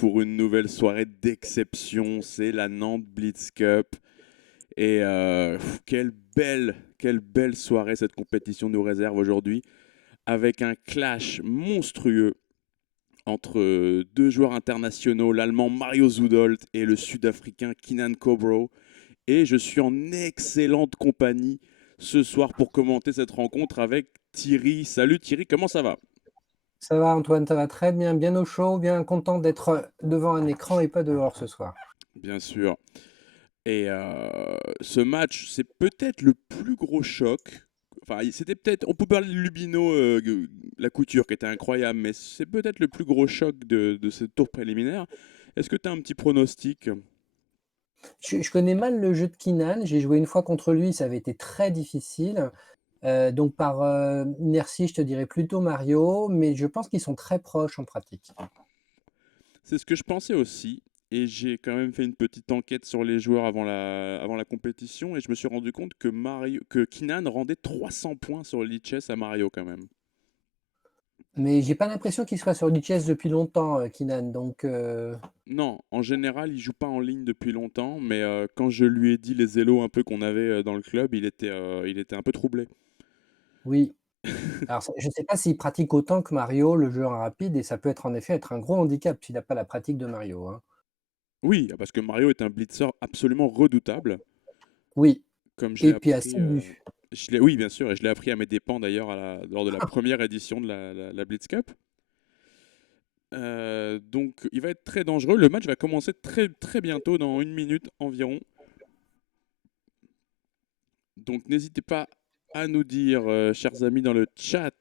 pour une nouvelle soirée d'exception. C'est la Nantes Blitz Cup. Et quelle belle soirée cette compétition nous réserve aujourd'hui. Avec un clash monstrueux entre deux joueurs internationaux, l'Allemand Mario Zudolt et le Sud-Africain Kinan Kobro. Et je suis en excellente compagnie ce soir pour commenter cette rencontre avec Thierry. Salut Thierry, comment ça va? Ça va Antoine, ça va très bien, bien au chaud, bien content d'être devant un écran et pas dehors ce soir. Bien sûr. Et ce match, c'est peut-être le plus gros choc. Enfin, c'était peut-être. On peut parler de Lubino, la couture, qui était incroyable, mais c'est peut-être le plus gros choc de ce tour préliminaire. Est-ce que tu as un petit pronostic? Je connais mal le jeu de Kinan, j'ai joué une fois contre lui, ça avait été très difficile. Donc par, inertie, je te dirais plutôt Mario, mais je pense qu'ils sont très proches en pratique. C'est ce que je pensais aussi. Et j'ai quand même fait une petite enquête sur les joueurs avant la compétition et je me suis rendu compte que Kinan rendait 300 points sur Lichess à Mario quand même. Mais j'ai pas l'impression qu'il soit sur Lichess depuis longtemps, Kinan, donc Non, en général, il joue pas en ligne depuis longtemps, mais quand je lui ai dit les élos un peu qu'on avait dans le club, il était un peu troublé. oui. Alors ça je sais pas s'il pratique autant que Mario le jeu en rapide et ça peut être en effet être un gros handicap s'il a pas la pratique de Mario, hein. Oui, parce que Mario est un blitzer absolument redoutable, Oui, comme je l'ai et puis assez appris. bu. Oui, bien sûr, et je l'ai appris à mes dépens d'ailleurs lors de la première édition de la Blitz Cup. Donc, il va être très dangereux. Le match va commencer très très bientôt, dans une minute environ. Donc, n'hésitez pas à nous dire, chers amis dans le chat,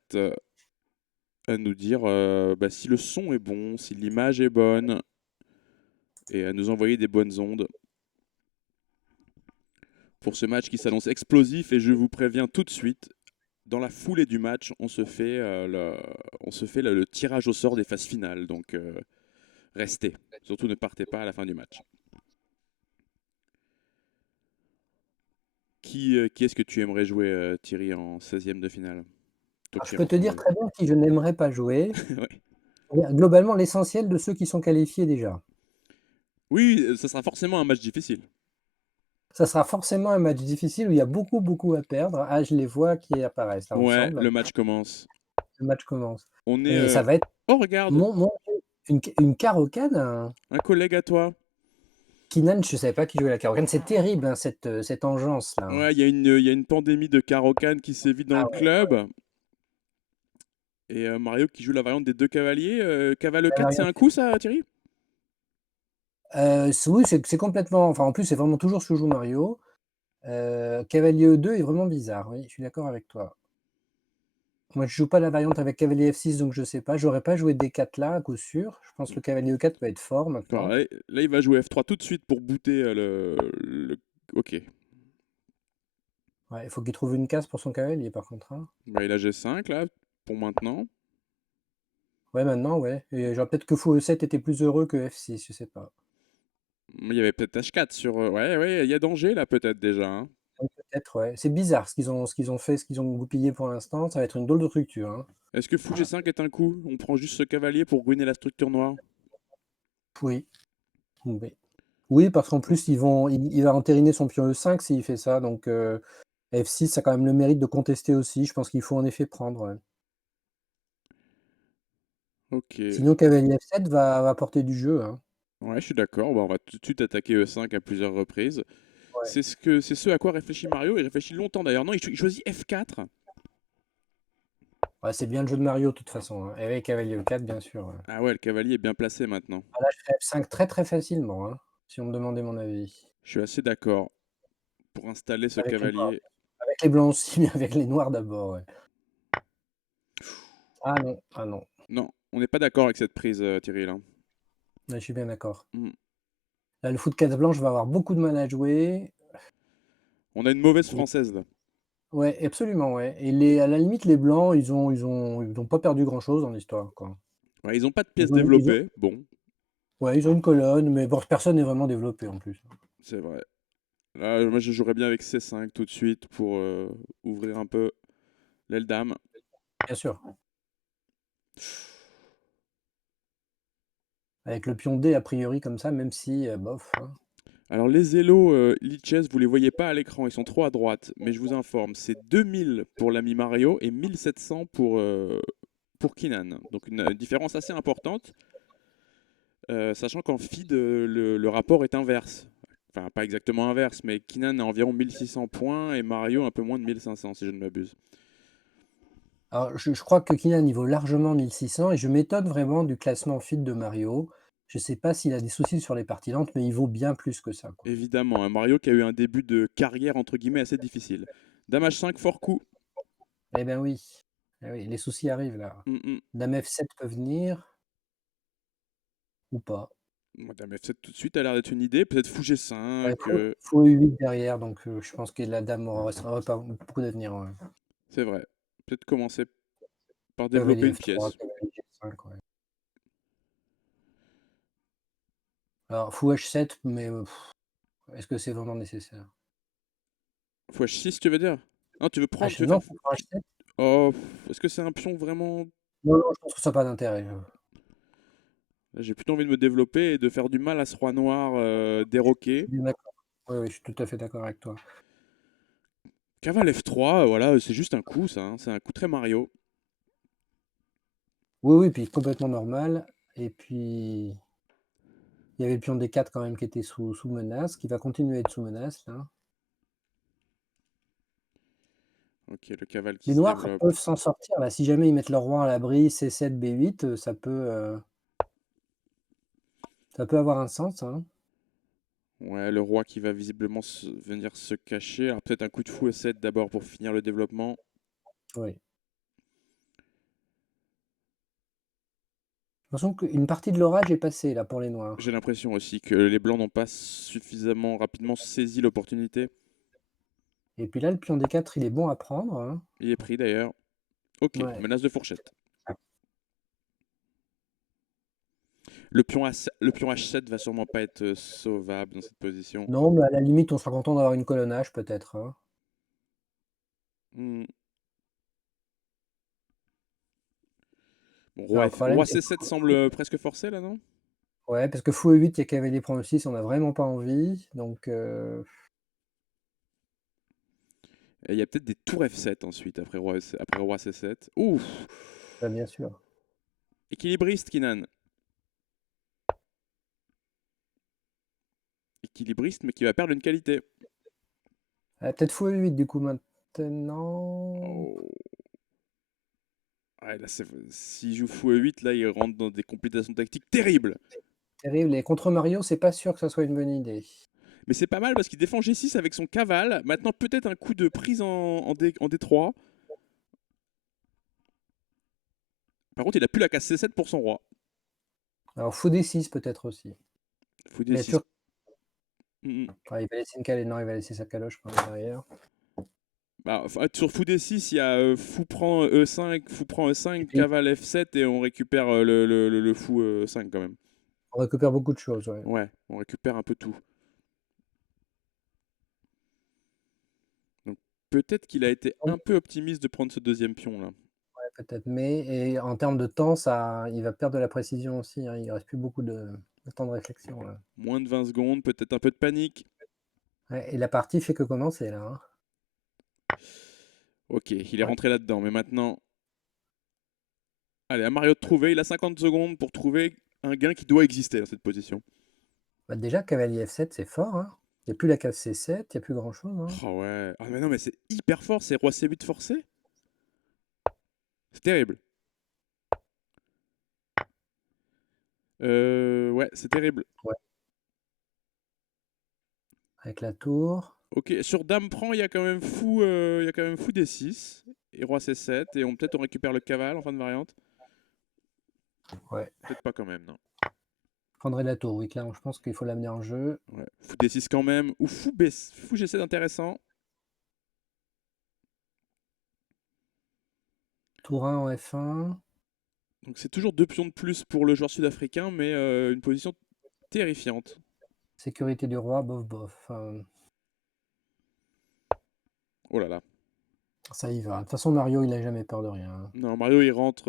à nous dire si le son est bon, si l'image est bonne, et à nous envoyer des bonnes ondes pour ce match qui s'annonce explosif. Et je vous préviens tout de suite, dans la foulée du match, on se fait le tirage au sort des phases finales. Donc restez, surtout ne partez pas à la fin du match. Qui est-ce que tu aimerais jouer, Thierry, en 16e de finale? Toi Alors je qui peux te dire retrouves. très bien qui je n'aimerais pas jouer. Ouais. Globalement, l'essentiel de ceux qui sont qualifiés déjà. Oui, ça sera forcément un match difficile. Ça sera forcément un match difficile où il y a beaucoup, beaucoup à perdre. Ah, je les vois qui apparaissent là Ouais, ensemble. le match commence. Le match commence On est. et ça va être Oh, regarde, mon Dieu, une carocane, un collègue à toi. Kinan, je savais pas qu'il jouait la carocane. C'est terrible, hein, cette engeance-là, hein. Ouais, il y a une pandémie de Caro-Can qui sévit dans Ah le ouais, club. Et Mario qui joue la variante des deux cavaliers. Cavale la 4, c'est variante un coup ça, Thierry? oui, c'est complètement enfin, en plus, c'est vraiment toujours ce que joue Mario. Cavalier E2 est vraiment bizarre, oui, je suis d'accord avec toi. Moi, je joue pas la variante avec cavalier F6, donc je sais pas. J'aurais pas joué D4 là, à coup sûr. Je pense que le cavalier E4 peut être fort Enfin, maintenant. là, il va jouer F3 tout de suite pour booter Ok. Ouais, il faut qu'il trouve une case pour son cavalier par contre, hein. Bah, il a G5 là, pour maintenant. Ouais, maintenant, ouais. Et genre peut-être que fou E7 était plus heureux que F6, je sais pas. Il y avait peut-être H4 sur. Ouais, ouais, il y a danger là peut-être déjà, hein. Ouais, peut-être, ouais. C'est bizarre ce qu'ils ont fait, ce qu'ils ont goupillé pour l'instant. Ça va être une drôle de structure, hein. Est-ce que Fou G5 est un coup? On prend juste ce cavalier pour ruiner la structure noire? Oui, oui. Oui, parce qu'en plus, il va entériner son pion E5 s'il fait ça, donc F6 ça a quand même le mérite de contester aussi. Je pense qu'il faut en effet prendre, ouais. Ok. Sinon cavalier F7 va apporter du jeu, hein. Ouais, je suis d'accord. Bah, on va tout de suite attaquer E5 à plusieurs reprises. Ouais. C'est ce à quoi réfléchit Mario. Il réfléchit longtemps d'ailleurs. Non, il choisit F4. Ouais, c'est bien le jeu de Mario de toute façon, hein. Et avec cavalier E4 bien sûr, ouais. Ah ouais, le cavalier est bien placé maintenant. Ah là, je ferais F5 très, très facilement, hein, si on me demandait mon avis. Je suis assez d'accord pour installer ce Avec les noirs cavalier. avec les blancs aussi, mais avec les noirs d'abord, ouais. Ah non, ah non. Non, on n'est pas d'accord avec cette prise, Thierry, là. Là, je suis bien d'accord. Hmm. Là, le fou de case blanche va avoir beaucoup de mal à jouer On a une mauvaise et française là. ouais, absolument, ouais, et à la limite, les blancs, ils ont pas perdu grand chose dans l'histoire, quoi. Ouais, ils n'ont pas de Ils pièces ont ils ont développées. Bon, ouais, ils ont une colonne, mais bon, personne n'est vraiment développé en plus. c'est vrai. Là, moi, je jouerais bien avec C5 tout de suite pour ouvrir un peu l'aile dame. Bien sûr. Avec le pion D, a priori, comme ça, même si, bof, hein. Alors les élos Lichess, vous les voyez pas à l'écran, ils sont trop à droite, mais je vous informe, c'est 2000 pour l'ami Mario et 1700 pour Kinan. Donc une différence assez importante, sachant qu'en feed, le rapport est inverse. Enfin, pas exactement inverse, mais Kinan a environ 1600 points et Mario un peu moins de 1500, si je ne m'abuse. Alors, je crois que Kylian, il vaut largement 1600 et je m'étonne vraiment du classement feed de Mario. Je sais pas s'il a des soucis sur les parties lentes, mais il vaut bien plus que ça, quoi. Évidemment, un Mario qui a eu un début de carrière entre guillemets assez difficile. Dame H5, fort coup. Eh ben oui. Eh oui, les soucis arrivent là. Mm, mm. Dame F7 peut venir ou pas. Moi, Dame F7 tout de suite a l'air d'être une idée. Peut-être fou Ouais, G5. faut U8 derrière, donc je pense que la dame aurait pas beaucoup d'avenir, ouais. C'est vrai. Peut-être commencer par développer Cavalier une F3, pièce. cavalier G5, ouais. Alors fou H7, mais est-ce que c'est vraiment nécessaire? Fou H6, tu veux dire? Non, tu veux prendre, tu veux Non, faire. fou H7? Oh, est-ce que c'est un pion vraiment. Non, non, je pense que ça a pas d'intérêt. Là, j'ai plutôt envie de me développer et de faire du mal à ce roi noir Je déroqué. suis bien d'accord. Oui, oui, je suis tout à fait d'accord avec toi. Cavale F3, voilà, c'est juste un coup, ça, hein. C'est un coup très Mario. Oui, oui, puis complètement normal et puis il y avait le pion D4 quand même qui était sous menace, qui va continuer à être sous menace là. Ok, le cavale qui Les se noirs développe. peuvent s'en sortir là, si jamais ils mettent leur roi à l'abri, C7, B8, ça peut avoir un sens, hein. Ouais, le roi qui va visiblement venir se cacher. Alors peut-être un coup de fou E7 d'abord pour finir le développement. Oui. J'ai l'impression qu'une partie de l'orage est passée là pour les J'ai noirs. l'impression aussi que les blancs n'ont pas suffisamment rapidement saisi l'opportunité. Et puis là, le pion D4, il est bon à prendre, hein. Il est pris d'ailleurs. Ok, Ouais. menace de fourchette. Le pion H7 va sûrement pas être sauvable dans cette position. Non, mais à la limite, on sera content d'avoir une colonnage peut-être, hein. Hmm. Bon, Alors le problème, roi c'est que C7 semble presque forcé là, non? ouais, parce que fou E8, il y a cavalier prend E6, on a vraiment pas envie, donc Et il y a peut-être des tours F7 ensuite après roi C7. Ouf! bah, bien sûr. Équilibriste, Kinan. Équilibriste, mais qui va perdre une qualité. Peut-être fou E8 du coup maintenant. Oh. Ouais, là, s'il joue fou E8, là, il rentre dans des complications tactiques terribles. Terrible et contre Mario, c'est pas sûr que ça soit une bonne idée. Mais c'est pas mal parce qu'il défend G6 avec son cavale. Maintenant, peut-être un coup de prise en D3. Par contre, il a plus la case C7 pour son roi. Alors fou D6 peut-être aussi. Fou Mais D6. sûr, Mm, mm. il va laisser une cale non, il va laisser sa caloche quand même derrière. Bah, sur fou D6, il y a fou prend E5, fou prend Et E5, puis, cavale F7 et on récupère le fou E5 quand même. on récupère beaucoup de choses, ouais. Ouais, on récupère un peu tout. Donc peut-être qu'il a été Ouais, un peu optimiste de prendre ce deuxième pion là. peut-être, mais et en termes de temps, ça il va perdre de la précision aussi, hein, il reste plus beaucoup de temps de réflexion, là. Moins de 20 secondes, peut-être un peu de panique. Ouais et la partie fait que commencer là, hein. Ok, il est Ouais. rentré là-dedans, mais maintenant, allez, à Mario de trouver, il a 50 secondes pour trouver un gain qui doit exister dans cette position. Bah, déjà cavalier F7, c'est fort, hein. Il y a plus la case C7, il y a plus grand chose, hein. Oh ouais. Ah mais non, mais c'est hyper fort, c'est roi C8 forcé. C'est terrible. Ouais, c'est terrible. Ouais, avec la tour. Ok, sur dame prend, il y a quand même fou D6 et roi C7 et peut-être on récupère le cavale en fin de variante. Ouais, Peut-être pas quand même, non. je prendrais la tour, oui, clairement, je pense qu'il faut l'amener en jeu. Ouais, fou D6 quand même ou fou G7 intéressant. Tour 1 en F1. Donc c'est toujours 2 pions de plus pour le joueur sud-africain, mais une position terrifiante. Sécurité du roi, bof bof. Oh là là. Ça y va. De toute façon, Mario, il a jamais peur de rien, hein. Non, Mario, il rentre.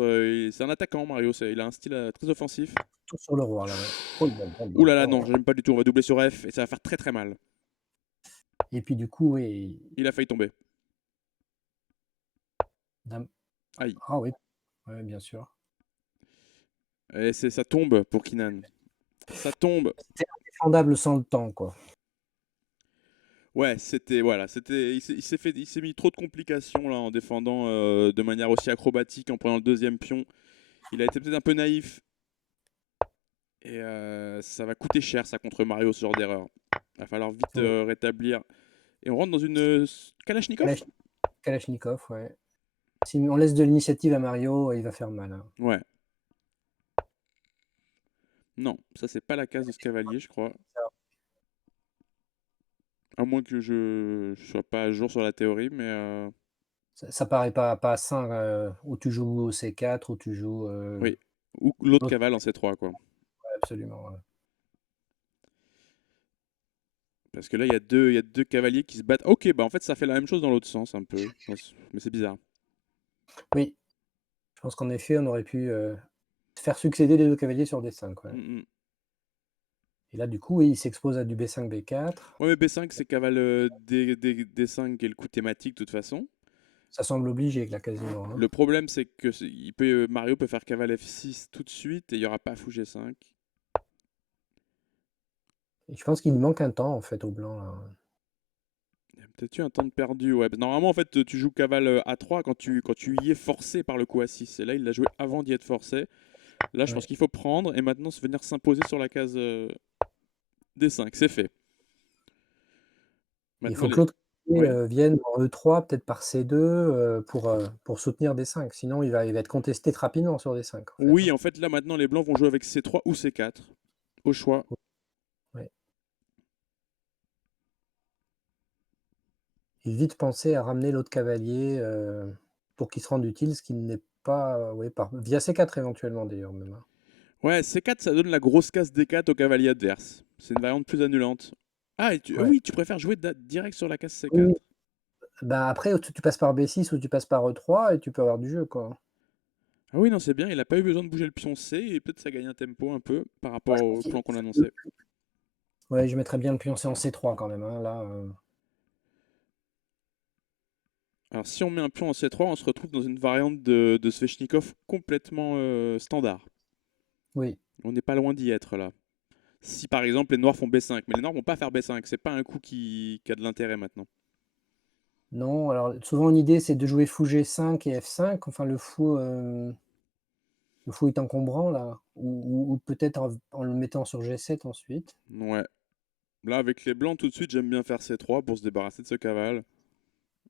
C'est un attaquant, Mario. Il a un style très offensif. Tout sur le roi, là, ouais. Oh là là Ouh là là là, non, là. j'aime pas du tout. On va doubler sur F et ça va faire très très mal. Et puis du coup, oui, Il a failli tomber. dame. Aïe. Ah oui, ouais, bien sûr. Et ça tombe pour Kinan. Ça tombe. C'était indéfendable sans le temps, quoi. Ouais, c'était voilà, c'était il s'est mis trop de complications là en défendant de manière aussi acrobatique en prenant le deuxième pion. Il a été peut-être un peu naïf et ça va coûter cher ça contre Mario ce genre d'erreur. Il va falloir vite Oui. rétablir et on rentre dans une Kalachnikov. Kalach- Kalachnikov, ouais. Si on laisse de l'initiative à Mario, il va faire mal, hein. Ouais. Non, ça c'est pas la case de ce cavalier, je crois. À moins que je sois pas à jour sur la théorie, mais Ça paraît pas sain, où tu joues au C4, où tu joues oui. Ou l'autre l'autre. cavale en C3 quoi. Ouais, absolument, ouais. Parce que là il y a deux cavaliers qui se battent. Ok, bah en fait ça fait la même chose dans l'autre sens un peu. Mais c'est bizarre. Oui, je pense qu'en effet, on aurait pu faire succéder les deux cavaliers sur D5, ouais. Mm, mm. Et là, du coup, oui, il s'expose à du B5, B4. Ouais, mais B5, c'est cavale D5 qui est le coup thématique de toute façon. Ça semble obligé, là, quasiment, hein. Le problème, c'est que Mario peut faire cavale F6 tout de suite et il n'y aura pas fou G5. Et je pense qu'il lui manque un temps, en fait, au blanc, là. Il y a peut-être eu un temps de perdu, ouais. Normalement, en fait, tu joues cavale A3 quand tu y es forcé par le coup A6. Et là, il l'a joué avant d'y être forcé. Là, je pense Ouais. qu'il faut prendre et maintenant se venir s'imposer sur la case D5. C'est fait. Il Maintenant, faut que l'autre cavalier, ouais. vienne en E3, peut-être par C2, pour soutenir D5. Sinon, il va être contesté très rapidement sur D5, en fait, Oui, hein. en fait, là, maintenant, les blancs vont jouer avec C3 ou C4. Au choix. Ouais. Et vite penser à ramener l'autre cavalier, pour qu'il se rende utile, ce qui n'est pas, oui, via C4 éventuellement d'ailleurs même, hein. Ouais, C4, ça donne la grosse case D4 au cavalier adverse. C'est une variante plus annulante. Ah, Ouais. oui, tu préfères jouer direct sur la case Oui, C4. oui. Bah, après, tu passes par B6 ou tu passes par E3 et tu peux avoir du jeu, quoi. Ah oui, non, c'est bien, il a pas eu besoin de bouger le pion C et peut-être ça gagne un tempo un peu par Moi, rapport je pense au qu'il plan qu'on annonçait. ouais, je mettrais bien le pion C en C3 quand même, hein, là, Alors si on met un pion en C3, on se retrouve dans une variante de Svechnikov complètement standard. oui. On n'est pas loin d'y être là. Si par exemple les noirs font B5, mais les noirs vont pas faire B5, c'est pas un coup qui a de l'intérêt maintenant. Non, alors souvent une idée, c'est de jouer fou G5 et F5, enfin le fou est encombrant là, ou peut-être en le mettant sur G7 ensuite. Ouais. Là avec les blancs tout de suite, j'aime bien faire C3 pour se débarrasser de ce cavale.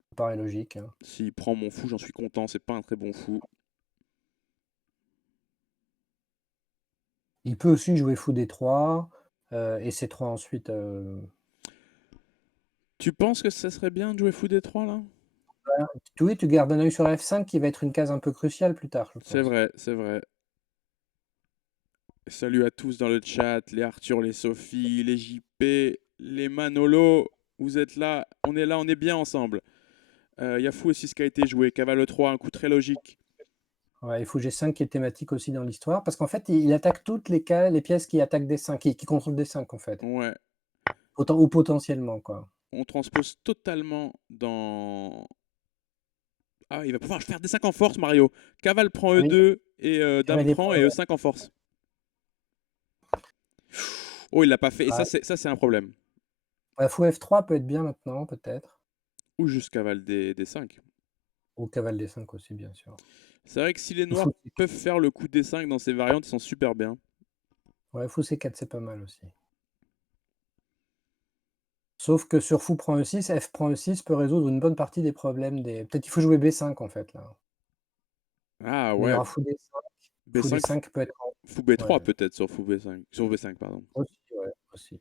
Ça paraît logique, hein. S'il prend mon fou, j'en suis content, c'est pas un très bon fou. Il peut aussi jouer fou D3, et C3 ensuite, Tu penses que ça serait bien de jouer fou D3 là? voilà. Oui, tu gardes un œil sur F5 qui va être une case un peu cruciale plus tard, je C'est pense. vrai, c'est vrai. Salut à tous dans le chat, les Arthur, les Sophie, les JP, les Manolo. Vous êtes là, on est bien ensemble. Il y a fou aussi ce qui a été joué. Cavale 3, un coup très logique. Ouais, il faut G5 qui est thématique aussi dans l'histoire, parce qu'en fait, il attaque toutes les pièces qui attaquent D5, qui contrôlent D5 en fait, Ouais, ou potentiellement quoi. on transpose totalement dans. Ah, il va pouvoir faire D5 en force, Mario. Cavale prend Oui, E2 et Dame cavalier prend prend, et E5 en force. Oh, il l'a pas fait. Et ouais. ça c'est un problème. Ouais, fou F3 peut être bien maintenant, peut-être, Ou juste cavale D5. ou cavale D5 aussi, bien sûr. C'est vrai que si les Ou noirs fou peuvent C4. faire le coup D5 dans ces variantes, ils sont super bien. Ouais, fou C4, c'est pas mal aussi. Sauf que sur fou prend E6, F prend E6 peut résoudre une bonne partie des problèmes des peut-être qu'il faut jouer B5 en fait là. Ah Mais il y ouais, aura fou D5. Fou B5, D5 peut être fou ouais, B3 peut-être sur fou B5. Sur B5, pardon. aussi, ouais, aussi.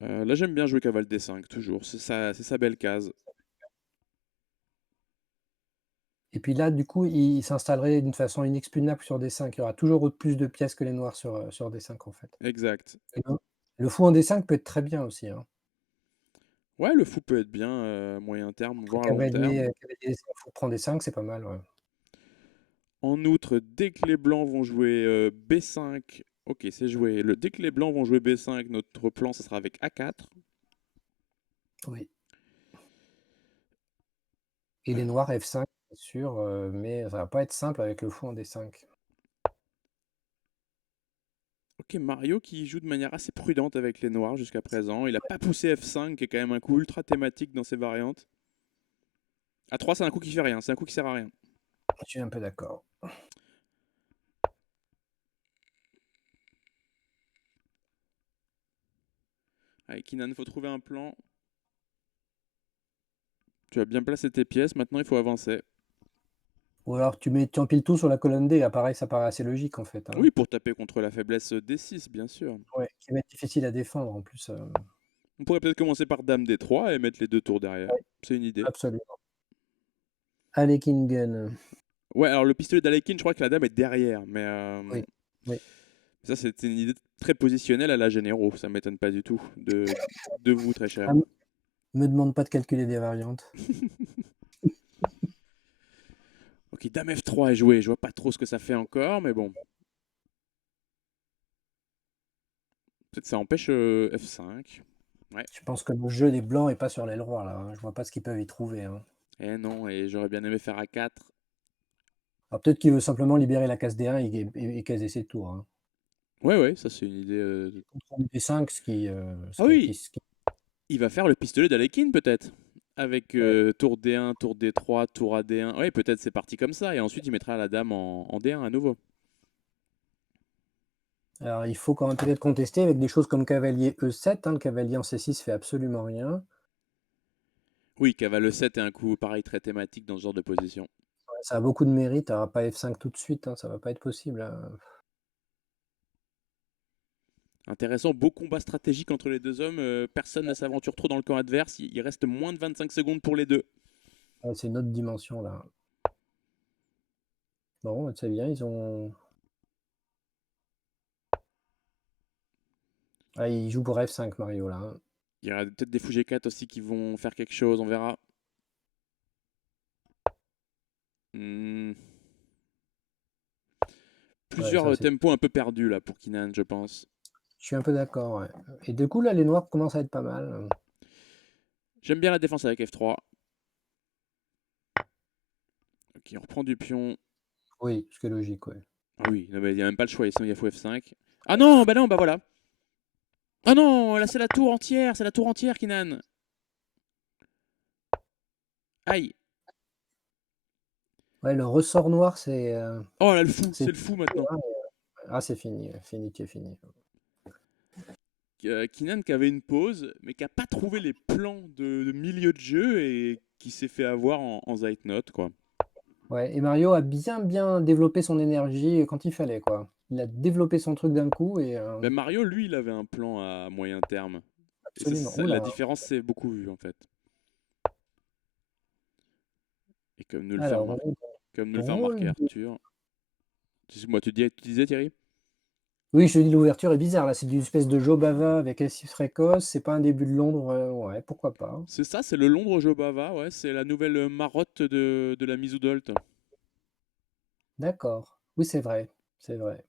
Là, j'aime bien jouer cavale D5, toujours. C'est sa belle case. Et puis là, du coup, il s'installerait d'une façon inexpugnable sur D5. Il y aura toujours plus de pièces que les noirs sur D5 en fait. Exact. Et le fou en D5 peut être très bien aussi, hein. Ouais, le fou peut être bien moyen terme, Entre voire long terme. cavalier D5, faut prendre des 5, c'est pas mal, ouais. En outre, dès que les blancs vont jouer B5, ok, c'est joué. Dès que les blancs vont jouer B5, notre plan, ça sera avec A4. Oui. Et les Euh, noirs F5, bien sûr, mais ça va pas être simple avec le fou en D5. ok, Mario qui joue de manière assez prudente avec les noirs jusqu'à présent. Il n'a pas poussé F5, qui est quand même un coup ultra thématique dans ses variantes. A3, c'est un coup qui fait rien, c'est un coup qui sert à rien. Je suis un peu d'accord. Allez, Kinan, faut trouver un plan. Tu as bien placé tes pièces, maintenant il faut avancer. Ou alors tu empiles tout sur la colonne D, là pareil, ça paraît assez logique en fait, hein. Oui, pour taper contre la faiblesse D6, bien sûr. Ouais, qui va être difficile à défendre en plus, On pourrait peut-être commencer par Dame D3 et mettre les deux tours derrière. ouais, C'est une idée. absolument. Allekingen, Ouais, alors le pistolet d'Alekin, je crois que la dame est derrière, mais oui, oui. ça c'était une idée très positionnelle à la généraux, ça m'étonne pas du tout de vous, très cher. Ah, me demande pas de calculer des variantes. Ok, Dame F3 est joué, je vois pas trop ce que ça fait encore, mais bon. Peut-être ça empêche F5. Ouais. Je pense que le jeu des blancs est pas sur l'aile roi là, hein. Je vois pas ce qu'ils peuvent y trouver, hein. Eh non, et j'aurais bien aimé faire A4. Alors peut-être qu'il veut simplement libérer la case D1 et caser ses tours, hein. Ouais, ouais, ça c'est une idée. Contrôle D5, Ah oui, ce qui il va faire le pistolet d'Alekin peut-être. Avec ouais. tour D1, tour D3, tour AD1. Ouais, peut-être c'est parti comme ça, et ensuite il mettra la dame en D1 à nouveau. Alors il faut quand même peut-être contester avec des choses comme cavalier E7, hein. Le cavalier en C6 fait absolument rien. Oui, cavale E7 est un coup pareil très thématique dans ce genre de position. Ouais, ça a beaucoup de mérite, alors pas F5 tout de suite, hein, ça va pas être possible, Intéressant, beau combat stratégique entre les deux hommes. Personne ne s'aventure trop dans le camp adverse. Il reste moins de 25 secondes pour les deux. Ouais, c'est une autre dimension là. Bon, c'est bien, ils ont ah, il joue pour F5 Mario là, hein. Il y aura peut-être des fous G4 aussi qui vont faire quelque chose, on verra. Hmm. Ouais, Plusieurs ça c'est tempos un peu perdus là pour Kinan, je pense. je suis un peu d'accord, ouais. Et du coup là, les noirs commencent à être pas mal. J'aime bien la défense avec F3. Ok, on reprend du pion. Oui, ce qui est logique, ouais. Ah oui, il n'y a même pas le choix, sinon il y a fou F5. Ah non, bah voilà. Ah non, là c'est la tour entière, c'est la tour entière, Kinan. Aïe. Ouais, le ressort noir, Oh là, le fou, c'est c'est le fou maintenant. ah, c'est fini, fini qui est fini. Kinan qui avait une pause, mais qui a pas trouvé les plans de milieu de jeu et qui s'est fait avoir en Zeitnote, quoi. Ouais, et Mario a bien développé son énergie quand il fallait, quoi. Il a développé son truc d'un coup et Ben Mario, lui, il avait un plan à moyen terme. Et absolument. Ouh la là! différence s'est beaucoup vue, en fait. Et Alors, comme nous le fait remarquer drôle de Arthur. Moi, tu disais, Thierry? oui, je te dis l'ouverture est bizarre là, c'est une espèce de Jobava avec S6 précoce, c'est pas un début de Londres, ouais, pourquoi pas. C'est ça, c'est le Londres Jobava, ouais, c'est la nouvelle marotte de la Misoudolt. D'accord. Oui, c'est vrai, c'est vrai.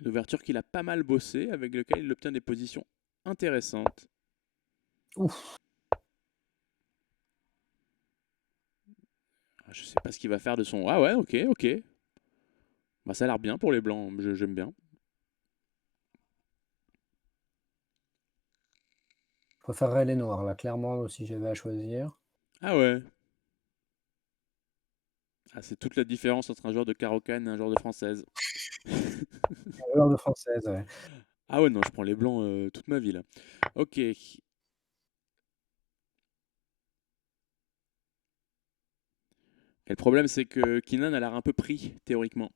Une ouverture qu'il a pas mal bossé, avec lequel il obtient des positions intéressantes. Ouf! Je sais pas ce qu'il va faire de son. Ah ouais, ok, ok. Bah, ça a l'air bien pour les blancs, j'aime bien. Je préférerais les noirs là, clairement, si j'avais à choisir. Ah ouais. Ah, c'est toute la différence entre un joueur de Caro-Can et un joueur de française. Joueur de française, ouais. Ah ouais, non, je prends les blancs toute ma vie là. Ok. Et le problème, c'est que Kinan a l'air un peu pris, théoriquement.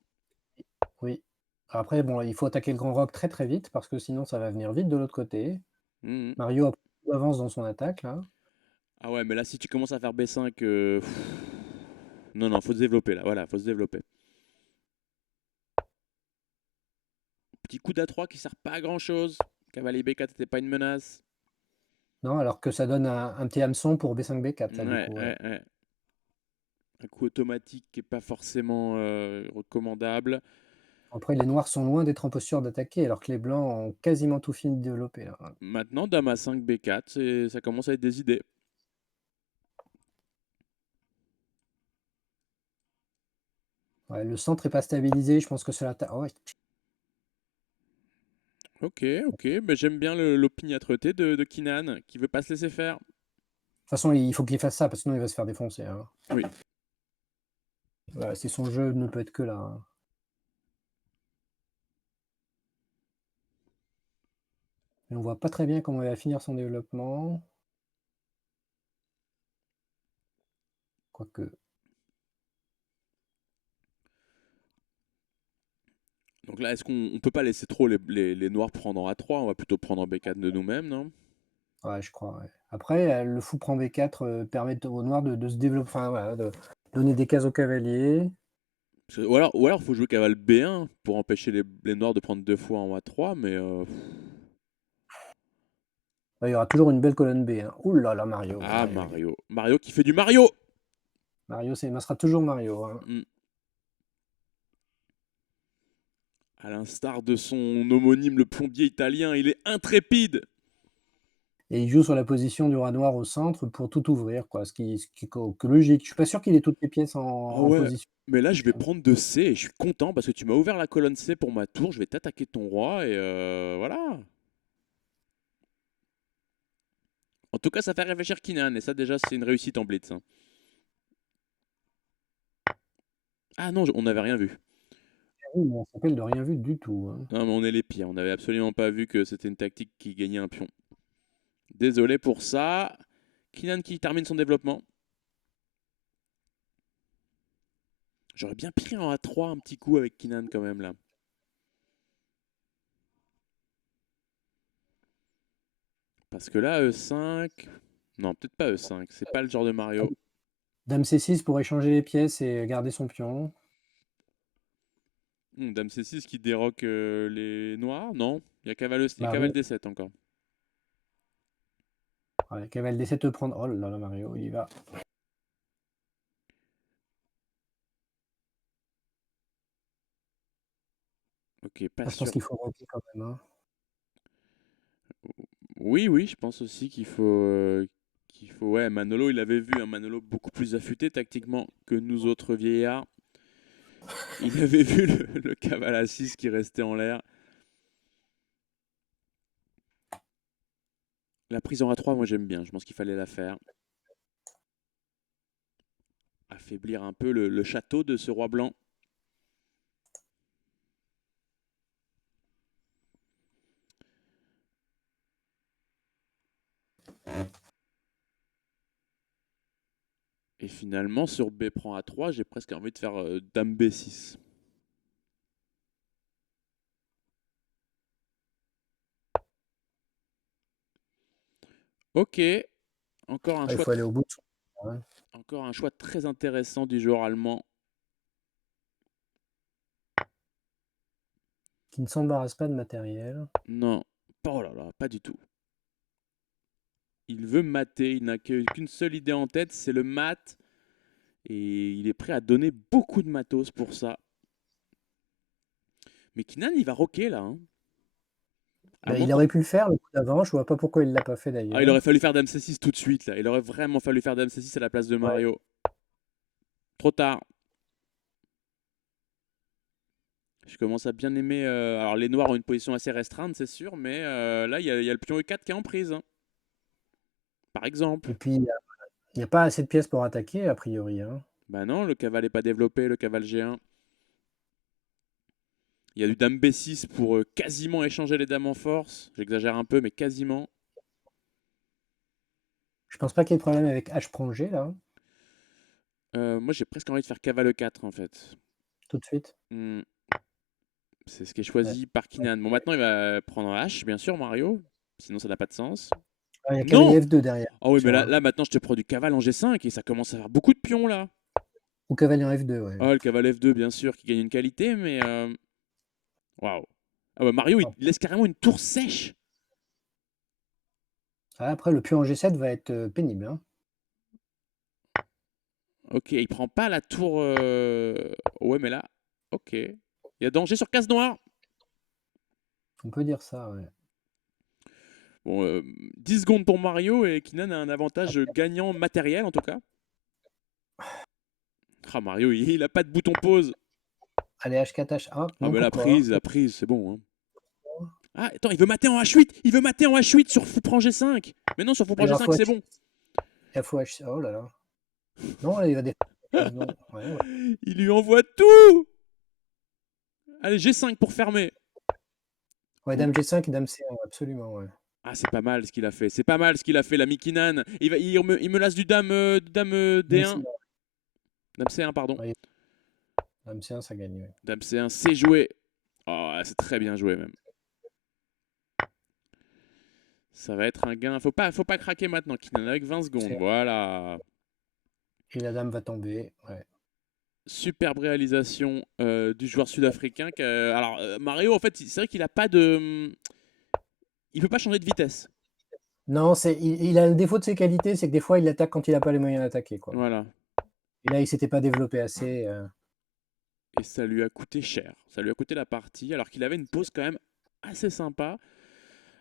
Oui. Après bon, il faut attaquer le grand roc très vite parce que sinon ça va venir vite de l'autre côté. Mhm. Mario a beaucoup d'avance dans son attaque là. Ah ouais, mais là, si tu commences à faire B5, non, non, faut se développer là. Voilà, faut se développer. Petit coup d'A3 qui sert pas à grand chose. Cavalier B4 n'était pas une menace. Non, alors que ça donne un petit hameçon pour B5, B4 là, du Ouais, coup, ouais. ouais, ouais. Un coup automatique qui est pas forcément recommandable. Après les noirs sont loin d'être en posture d'attaquer, alors que les blancs ont quasiment tout fini de développer là, ouais. Maintenant, dame à 5 B4, ça commence à être des idées. Ouais, le centre est pas stabilisé, je pense que cela ouais. De toute Ok, ok, mais j'aime bien l'opiniâtreté de Kinan, qui veut pas se laisser faire. façon, il faut qu'il fasse ça, parce que sinon il va se faire défoncer, hein. Oui. Voilà, c'est son jeu ne peut être que là, hein. Et on voit pas très bien comment il va finir son développement. Quoique. Donc là, est-ce qu'on peut pas laisser trop les noirs prendre en A3? On va plutôt prendre en B4 de nous-mêmes, non? Ouais, je crois, ouais. Après, le fou prend B4, permet aux noirs de se développer, enfin voilà, de donner des cases aux cavaliers. Ou alors, faut jouer cavale B1 pour empêcher les noirs de prendre deux fois en A3, mais Ouais, il y aura toujours une belle colonne B, hein. Ouh là là, Mario, ah, Mario, Mario. Mario qui fait du Mario! Mario, ça sera toujours Mario, hein. Hmm. À l'instar de son homonyme, le plombier italien, il est intrépide! Et il joue sur la position du rat noir au centre pour tout ouvrir, quoi, ce qui est que logique. Je suis pas sûr qu'il ait toutes les pièces en Ah en ouais, position. mais là je vais prendre de C et je suis content parce que tu m'as ouvert la colonne C pour ma tour, je vais t'attaquer ton roi et voilà. En tout cas, ça fait réfléchir Kinan et ça déjà c'est une réussite en blitz, hein. Ah non, on n'avait rien vu. Oui, mais on s'appelle de rien vu du tout, hein. Non, mais on est les pires, on n'avait absolument pas vu que c'était une tactique qui gagnait un pion. Désolé pour ça. Kinan qui termine son développement. J'aurais bien pris en A3 un petit coup avec Kinan quand même là. Parce que là, E5. Non, peut-être pas E5, c'est pas le genre de Mario. Dame C6 pour échanger les pièces et garder son pion. Dame C6 qui déroque les noirs. Non, il y a Bah cavale oui, D7 encore. ouais, cavale D7 te prendre. Oh là là, Mario, il y va. Ok, pas Ah, je pense sûr. qu'il faut roquer quand même, hein. Oui, oui, je pense aussi qu'il faut. Ouais, Manolo, il avait vu un Manolo beaucoup plus affûté tactiquement que nous autres vieillards. Il avait vu le cavale à 6 qui restait en l'air. La prise en A3, moi j'aime bien. Je pense qu'il fallait la faire. Affaiblir un peu le château de ce roi blanc. Et finalement, sur B prend A3, j'ai presque envie de faire Dame B6. Ok, encore un Ah, il choix, faut aller au bout de son hein. encore un choix très intéressant du joueur allemand. Qui ne s'embarrasse pas de matériel. Non, oh là là, pas du tout. Il veut mater, il n'a qu'une seule idée en tête, c'est le mat. Et il est prêt à donner beaucoup de matos pour ça. Mais Kinan, il va rocker là, hein. À Bah, moins il qu'on. aurait pu le faire le coup d'avant, je vois pas pourquoi il l'a pas fait Ah, il d'ailleurs. aurait fallu faire Dame C6 tout de suite là. Il aurait vraiment fallu faire Dame C6 à la place de Ouais. Mario. Trop tard. Je commence à bien aimer. Alors les noirs ont une position assez restreinte, c'est sûr, mais là il y a le pion E4 qui est en prise, hein. Par exemple. Et puis, il y a pas assez de pièces pour attaquer a priori, hein. Bah non, le cavale n'est pas développé, le cavale G1. Il y a du Dame B6 pour quasiment échanger les dames en force. J'exagère un peu, mais quasiment. Je pense pas qu'il y ait de problème avec H prend G là, Moi j'ai presque envie de faire cavale E4 en fait. tout de suite. Hmm. C'est ce qui est Ouais. choisi par Kinan. Bon, maintenant, il va prendre H, bien sûr, Mario. Sinon, ça n'a pas de sens. Ah, il y a Non! cavalier F2 derrière, Ah oui, mais attention, là, hein. là, maintenant, je te prends du cavale en G5 et ça commence à faire beaucoup de pions, là. Ou cavalier en F2, ouais. Ah, le cavale F2, bien sûr, qui gagne une qualité, mais. Waouh! Ah bah, Mario, il Hop. laisse carrément une tour sèche. Ah, après, le pion en G7 va être pénible, hein. Ok, il prend pas la tour. Ouais, mais là, ok. Il y a danger sur case noire. On peut dire ça, ouais. Bon, 10 secondes pour Mario et Kinan a un avantage gagnant matériel en tout cas. Ah, Mario, il a pas de bouton pause. Allez, H4, H1. Ah, Non, mais pourquoi? la prise, c'est bon, hein. Ah, attends, il veut mater en H8. Il veut mater en H8 sur fou prend G5. Mais non, sur fou prend Il G5, faut c'est H... bon. Il faut H... Oh là là. Non, là, il va défendre la case, non. Ouais, ouais. Il lui envoie tout. Allez, G5 pour fermer. Ouais, Ouh. dame G5 et dame C1, absolument, ouais. Ah, c'est pas mal ce qu'il a fait. C'est pas mal ce qu'il a fait, l'ami Kinan. Il me laisse du dame Dame D1. C1, Dame C1, pardon. ouais. Dame C1, ça gagne, ouais. Dame C1, c'est joué. Oh, c'est très bien joué même. Ça va être un gain. Faut pas craquer maintenant, Kinan, avec 20 secondes. Voilà. Et la dame va tomber, ouais. Superbe réalisation du joueur sud-africain. Alors, Mario, en fait, c'est vrai qu'il a pas de. Il peut pas changer de vitesse. Non, il a le défaut de ses qualités, c'est que des fois, il attaque quand il n'a pas les moyens d'attaquer, quoi. Voilà. Et là, il s'était pas développé assez. Et ça lui a coûté cher. Ça lui a coûté la partie, alors qu'il avait une pause quand même assez sympa.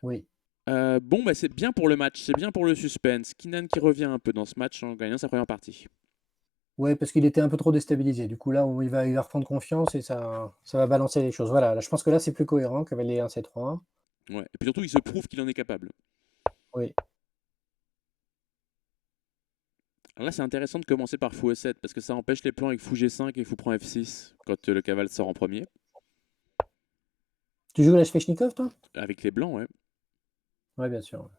Oui. Bon, bah, c'est bien pour le match, c'est bien pour le suspense. Kinan qui revient un peu dans ce match en gagnant sa première partie. Ouais, parce qu'il était un peu trop déstabilisé. Du coup, là, il va reprendre confiance et ça va balancer les choses. Voilà, là, je pense que là, c'est plus cohérent. Cavalier 1, C3. Ouais. Et puis surtout, il se prouve qu'il en est capable. Oui. Alors là, c'est intéressant de commencer par fou E7 parce que ça empêche les plans avec fou G5 et fou prend F6 quand le cavale sort en premier. Tu joues à la Svechnikov, toi? Avec les blancs, ouais. Ouais, bien sûr.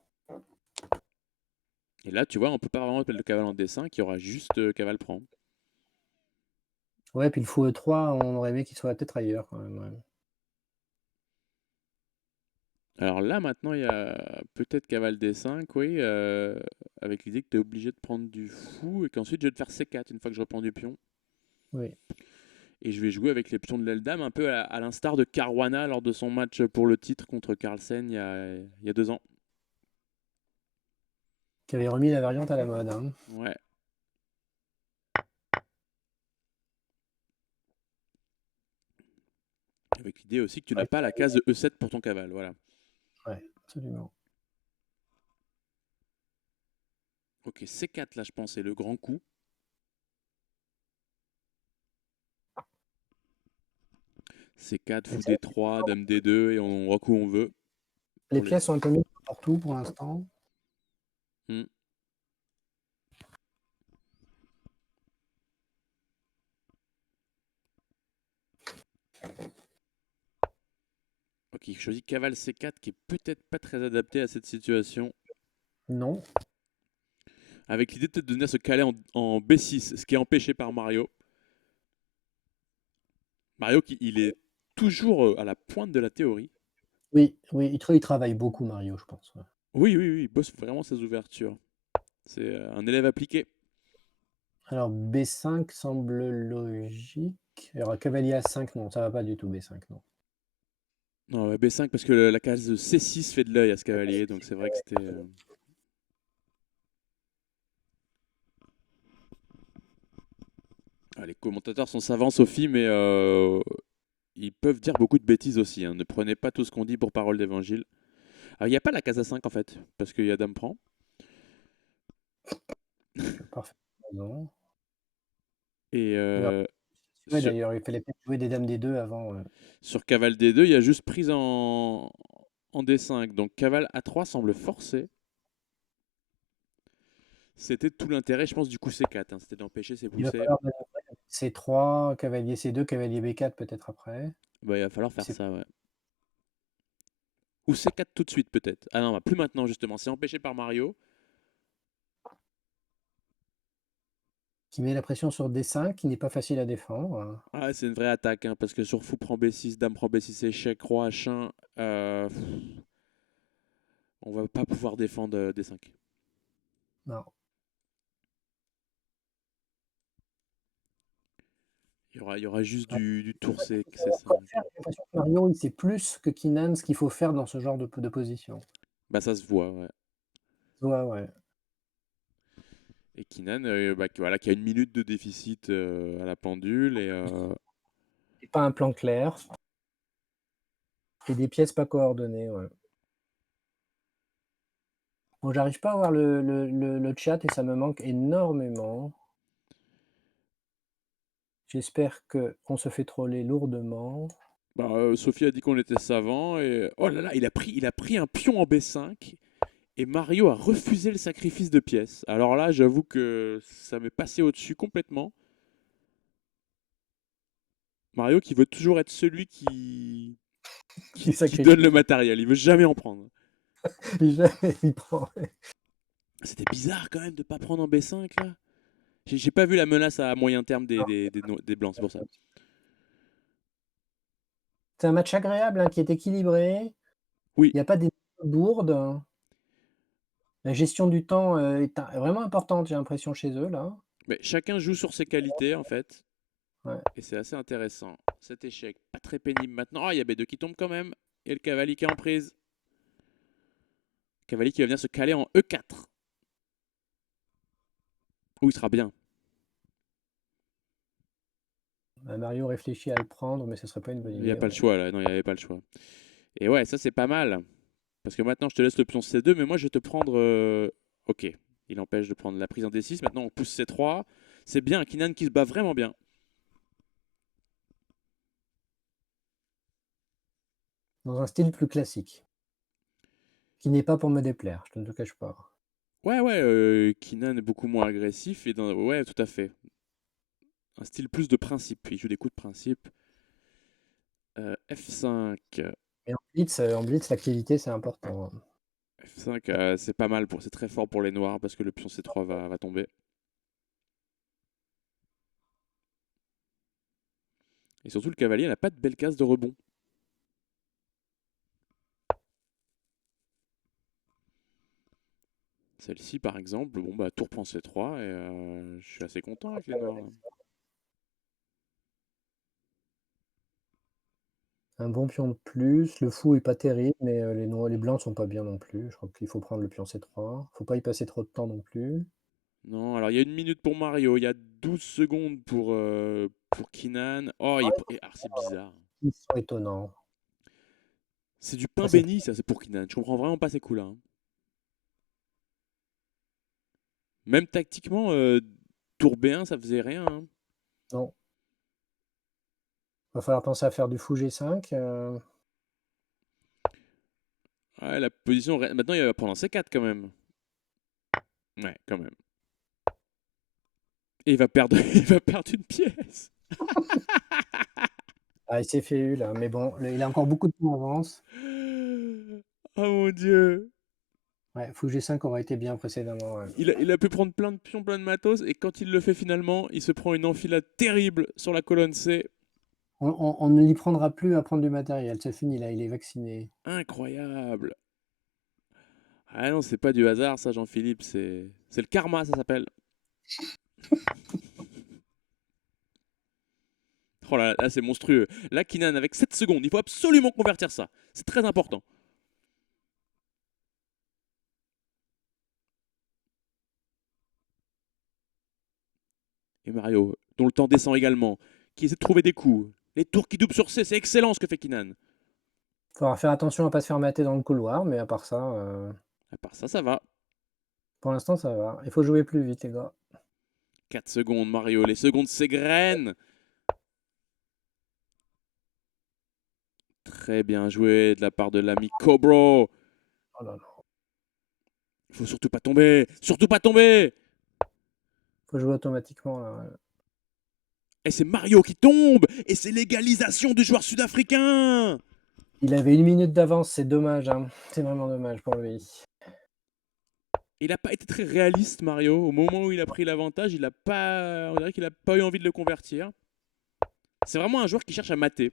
Et là, tu vois, on peut pas vraiment appeler le cavale en D5, il y aura juste cavale prend. Ouais, puis le fou E3, on aurait aimé qu'il soit peut-être ailleurs, quand même, ouais. Alors là, maintenant, il y a peut-être cavale D5, oui, avec l'idée que tu es obligé de prendre du fou et qu'ensuite je vais te faire C4 une fois que je reprends du pion. Oui. Et je vais jouer avec les pions de l'aile dame, un peu à l'instar de Caruana lors de son match pour le titre contre Carlsen il y a 2 ans. Qui avait remis la variante à la mode, hein. Ouais. Avec l'idée aussi que tu n'as Ouais, pas la case de E7 pour ton cavale, voilà. ouais, absolument. Ok, C4 là, je pense, c'est le grand coup. C4, Et fou c'est- D3, dame D2 et on recoup où on veut. Les Pour les... pièces sont un peu mises partout pour l'instant. Hmm. Ok, je choisis cavale C4 qui est peut-être pas très adapté à cette situation. Non. Avec l'idée de te donner à se caler en B6, ce qui est empêché par Mario. Mario, il est toujours à la pointe de la théorie. Oui, oui, il travaille beaucoup, Mario, je pense, ouais. Oui, oui, oui, il bosse vraiment ses ouvertures. C'est un élève appliqué. Alors, B5 semble logique. Alors, cavalier A5, non, ça va pas du tout, B5, non. Non, ouais, B5 parce que la case C6 fait de l'œil à ce cavalier, donc c'est vrai que c'était. Ah, les commentateurs sont savants, Sophie, mais ils peuvent dire beaucoup de bêtises aussi, hein. Ne prenez pas tout ce qu'on dit pour parole d'évangile. Alors, il n'y a pas la case A5 en fait, parce qu'il y a Dame prend. Parfait. Non. Et Il aurait- Ouais, sur, d'ailleurs, il fallait peut-être jouer des dames D2 avant. sur cavale D2, il y a juste prise en D5. Donc cavale A3 semble forcé. C'était tout l'intérêt, je pense, du coup C4, hein. C'était d'empêcher ses Il va poussées. falloir manœuvrer avec C3, cavalier C2, cavalier B4 peut-être après. Bah, il va falloir faire C'est ça, ouais. Ou C4 tout de suite, peut-être. Ah non, bah, plus maintenant, justement. C'est empêché par Mario. qui met la pression sur D5, qui n'est pas facile à défendre. Ah, c'est une vraie attaque, hein, parce que sur fou prend B6, dame prend B6, échec, roi H1, on va pas pouvoir défendre D5. Non. Il y aura juste Ouais. du tour C, On va C5. encore faire, j'ai l'impression que Mario, il sait plus que Kinan ce qu'il faut faire dans ce genre de position. Bah, ça se voit, ouais. voit, ouais. Et Kinan, voilà, qui a une minute de déficit à la pendule. Et pas un plan clair. Et des pièces pas coordonnées, ouais. Bon, j'arrive pas à voir le chat et ça me manque énormément. J'espère qu'on se fait troller lourdement. Sophie a dit qu'on était savant. Et oh là là, il a pris un pion en B5. Et Mario a refusé le sacrifice de pièces. Alors là, j'avoue que ça m'est passé au-dessus complètement. Mario qui veut toujours être celui Qui qui donne sacrifie. le matériel. Il veut jamais en prendre. Jamais il prend. C'était bizarre quand même de pas prendre en B5 là. J'ai pas vu la menace à moyen terme des blancs, c'est pour ça. C'est un match agréable, hein, qui est équilibré. Oui, Il y a pas des bourdes. La gestion du temps, vraiment importante, j'ai l'impression chez eux là. mais chacun joue sur ses qualités en fait. Ouais. Et c'est assez intéressant. Cet échec, pas très pénible maintenant. Oh, il y a B2 qui tombe quand même. Et le cavalier qui est en prise. Cavalier qui va venir se caler en E4. Où il sera bien. Mario réfléchit à le prendre, mais ce serait pas une bonne Il n'y a idée, pas le ouais. choix là. Non, il n'y avait pas le choix. Et ouais, ça c'est pas mal. Parce que maintenant je te laisse le pion C2, mais moi je vais te prendre. Ok, il empêche de prendre la prise en D6. Maintenant on pousse C3. C'est bien, Kinan qui se bat vraiment bien. Dans un style plus classique, qui n'est pas pour me déplaire, je ne te le cache pas. Ouais, Kinan est beaucoup moins agressif. Ouais, tout à fait. Un style plus de principe. Il joue des coups de principe. F5. Et en blitz, l'activité, c'est important, hein. F5, c'est pas mal, c'est très fort pour les noirs parce que le pion C3 va tomber. Et surtout, le cavalier n'a pas de belle case de rebond. Celle-ci, par exemple, bon, tour prend C3 et je suis assez content avec les noirs. Un bon pion de plus, le fou est pas terrible, mais les blancs sont pas bien non plus. Je crois qu'il faut prendre le pion C3. Faut pas y passer trop de temps non plus. Non, alors il y a 1 minute pour Mario, il y a 12 secondes pour Kinan. Oh, alors c'est bizarre. Ils sont étonnants. C'est du Ça, pain c'est béni, ça, c'est pour Kinan. Je comprends vraiment pas ces coups-là, hein. Même tactiquement, tour B1, ça faisait rien, hein. non. Va falloir penser à faire du fou G5. Ouais, la position. Maintenant, il va prendre un C4 quand même. Ouais, quand même. Et il va perdre, il va perdre une pièce. Ah, il s'est fait eu là, mais bon, il a encore beaucoup de temps d'avance. Oh mon dieu. Ouais, fou G5 aurait été bien précédemment, ouais. Il a pu prendre plein de pions, plein de matos, et quand il le fait finalement, il se prend une enfilade terrible sur la colonne C. On ne lui prendra plus à prendre du matériel, c'est fini là, il est vacciné. Incroyable. Ah non, c'est pas du hasard ça, Jean-Philippe, c'est le karma, ça s'appelle. Oh là, c'est monstrueux. Là, Kinan, avec 7 secondes, il faut absolument convertir ça. C'est très important. Et Mario, dont le temps descend également, qui essaie de trouver des coups. Les tours qui doublent sur C, c'est excellent ce que fait Kinan. Faudra faire attention à pas se faire mater dans le couloir, mais à part ça, À part ça, ça va. pour l'instant ça va. Il faut jouer plus vite les gars. 4 secondes, Mario. Les secondes s'égrènent. Très bien joué de la part de l'ami Cobro. Oh là là. Il faut surtout pas tomber. Surtout pas tomber. Faut jouer automatiquement là, ouais. Et c'est Mario qui tombe. Et c'est l'égalisation du joueur sud-africain. Il avait 1 minute d'avance, c'est dommage, hein. C'est vraiment dommage pour lui. Il n'a pas été très réaliste, Mario. Au moment où il a pris l'avantage, on dirait qu'il n'a pas eu envie de le convertir. C'est vraiment un joueur qui cherche à mater.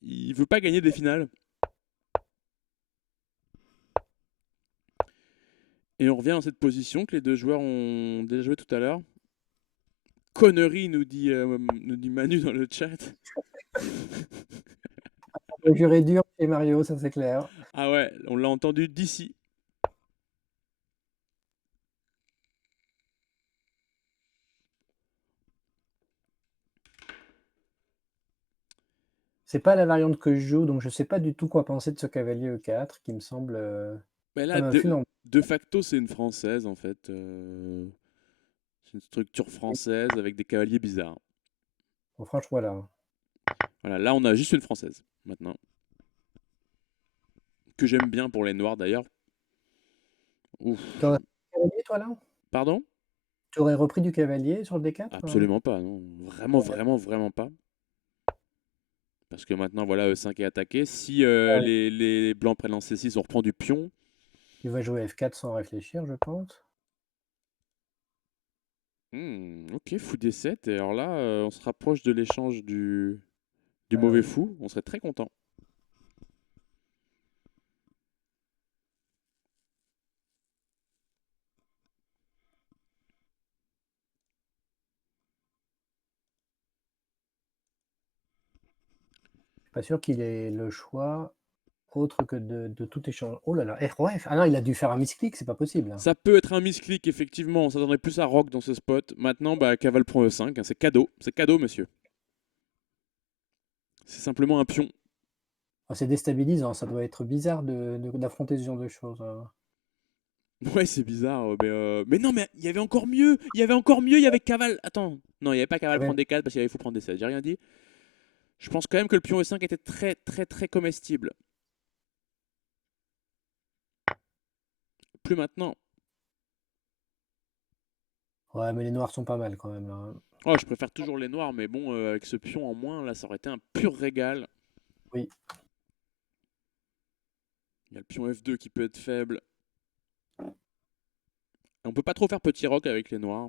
Il veut pas gagner des finales. Et on revient dans cette position que les deux joueurs ont déjà joué tout à l'heure. Connerie, nous dit Manu dans le chat. Le juré dur chez Mario, ça c'est clair. Ah ouais, on l'a entendu d'ici. C'est pas la variante que je joue, donc je sais pas du tout quoi penser de ce cavalier E4 qui me semble, Mais là, comme un fun en de facto, c'est une française en fait. C'est une structure française avec des cavaliers bizarres. bon franchement voilà. Voilà, là, on a juste une française maintenant. Que j'aime bien pour les noirs d'ailleurs. Ouf. Tu aurais cavalier toi là? Pardon? Tu aurais repris du cavalier sur le D4? Absolument pas, non. Vraiment, vraiment, vraiment pas. Parce que maintenant, voilà, E5 est attaqué. Si Ouais. les blancs prennent en C6, on reprend du pion. Tu vas jouer F4 sans réfléchir, je pense. Ok, fou D7. Et alors là, on se rapproche de l'échange du Ah mauvais oui. fou. On serait très content. Je suis pas sûr qu'il ait le choix autre que de tout échanger. Oh là là, F roi F. Ah non, il a dû faire un misclick, c'est pas possible là. Ça peut être un misclick, effectivement. On s'attendrait plus à Rock dans ce spot. Maintenant, bah, cavale prend E5. Hein, c'est cadeau. C'est cadeau, monsieur. C'est simplement un pion. Ah, c'est déstabilisant, ça doit être bizarre d'affronter ce genre de choses, Ouais, c'est bizarre. Mais non, mais il y avait encore mieux. Il y avait encore mieux. Il y avait cavale. Attends. Non, il n'y avait pas cavale Cavalier prendre des 4 parce qu'il y avait fou prendre des 7. J'ai rien dit. Je pense quand même que le pion E5 était très, très, très comestible. Plus maintenant. ouais, mais les noirs sont pas mal quand même là, hein. Oh, je préfère toujours les noirs, mais bon, avec ce pion en moins, là, ça aurait été un pur régal. Oui. Il y a le pion F2 qui peut être faible. On peut pas trop faire petit roc avec les noirs.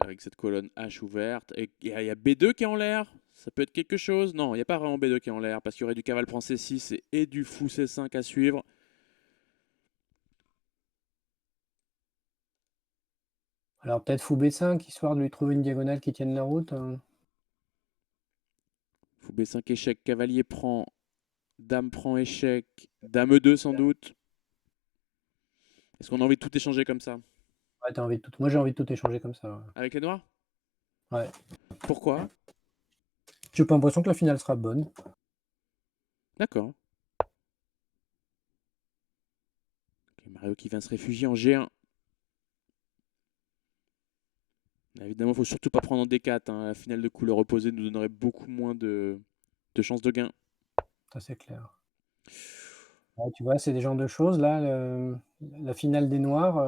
Avec cette colonne H ouverte. Et il y a B2 qui est en l'air. Ça peut être quelque chose. Non, il n'y a pas vraiment B2 qui est en l'air parce qu'il y aurait du cavale prend C6 et du fou C5 à suivre. Alors peut-être fou B5, histoire de lui trouver une diagonale qui tienne la route, hein. Fou B5 échec, cavalier prend, dame prend échec, dame E2 sans doute. Est-ce qu'on a envie de tout échanger comme ça? Ouais, tu envie de tout moi j'ai envie de tout échanger comme ça, Avec les noirs? ouais. Ouais. Pourquoi? J'ai pas l'impression que la finale sera bonne. D'accord. Ok, Mario qui vient se réfugier en G1. Évidemment, il faut surtout pas prendre en D4. Hein. La finale de couleur opposée nous donnerait beaucoup moins de chances de gain. Ça c'est clair. Ouais, tu vois, c'est des genres de choses là, la finale des noirs,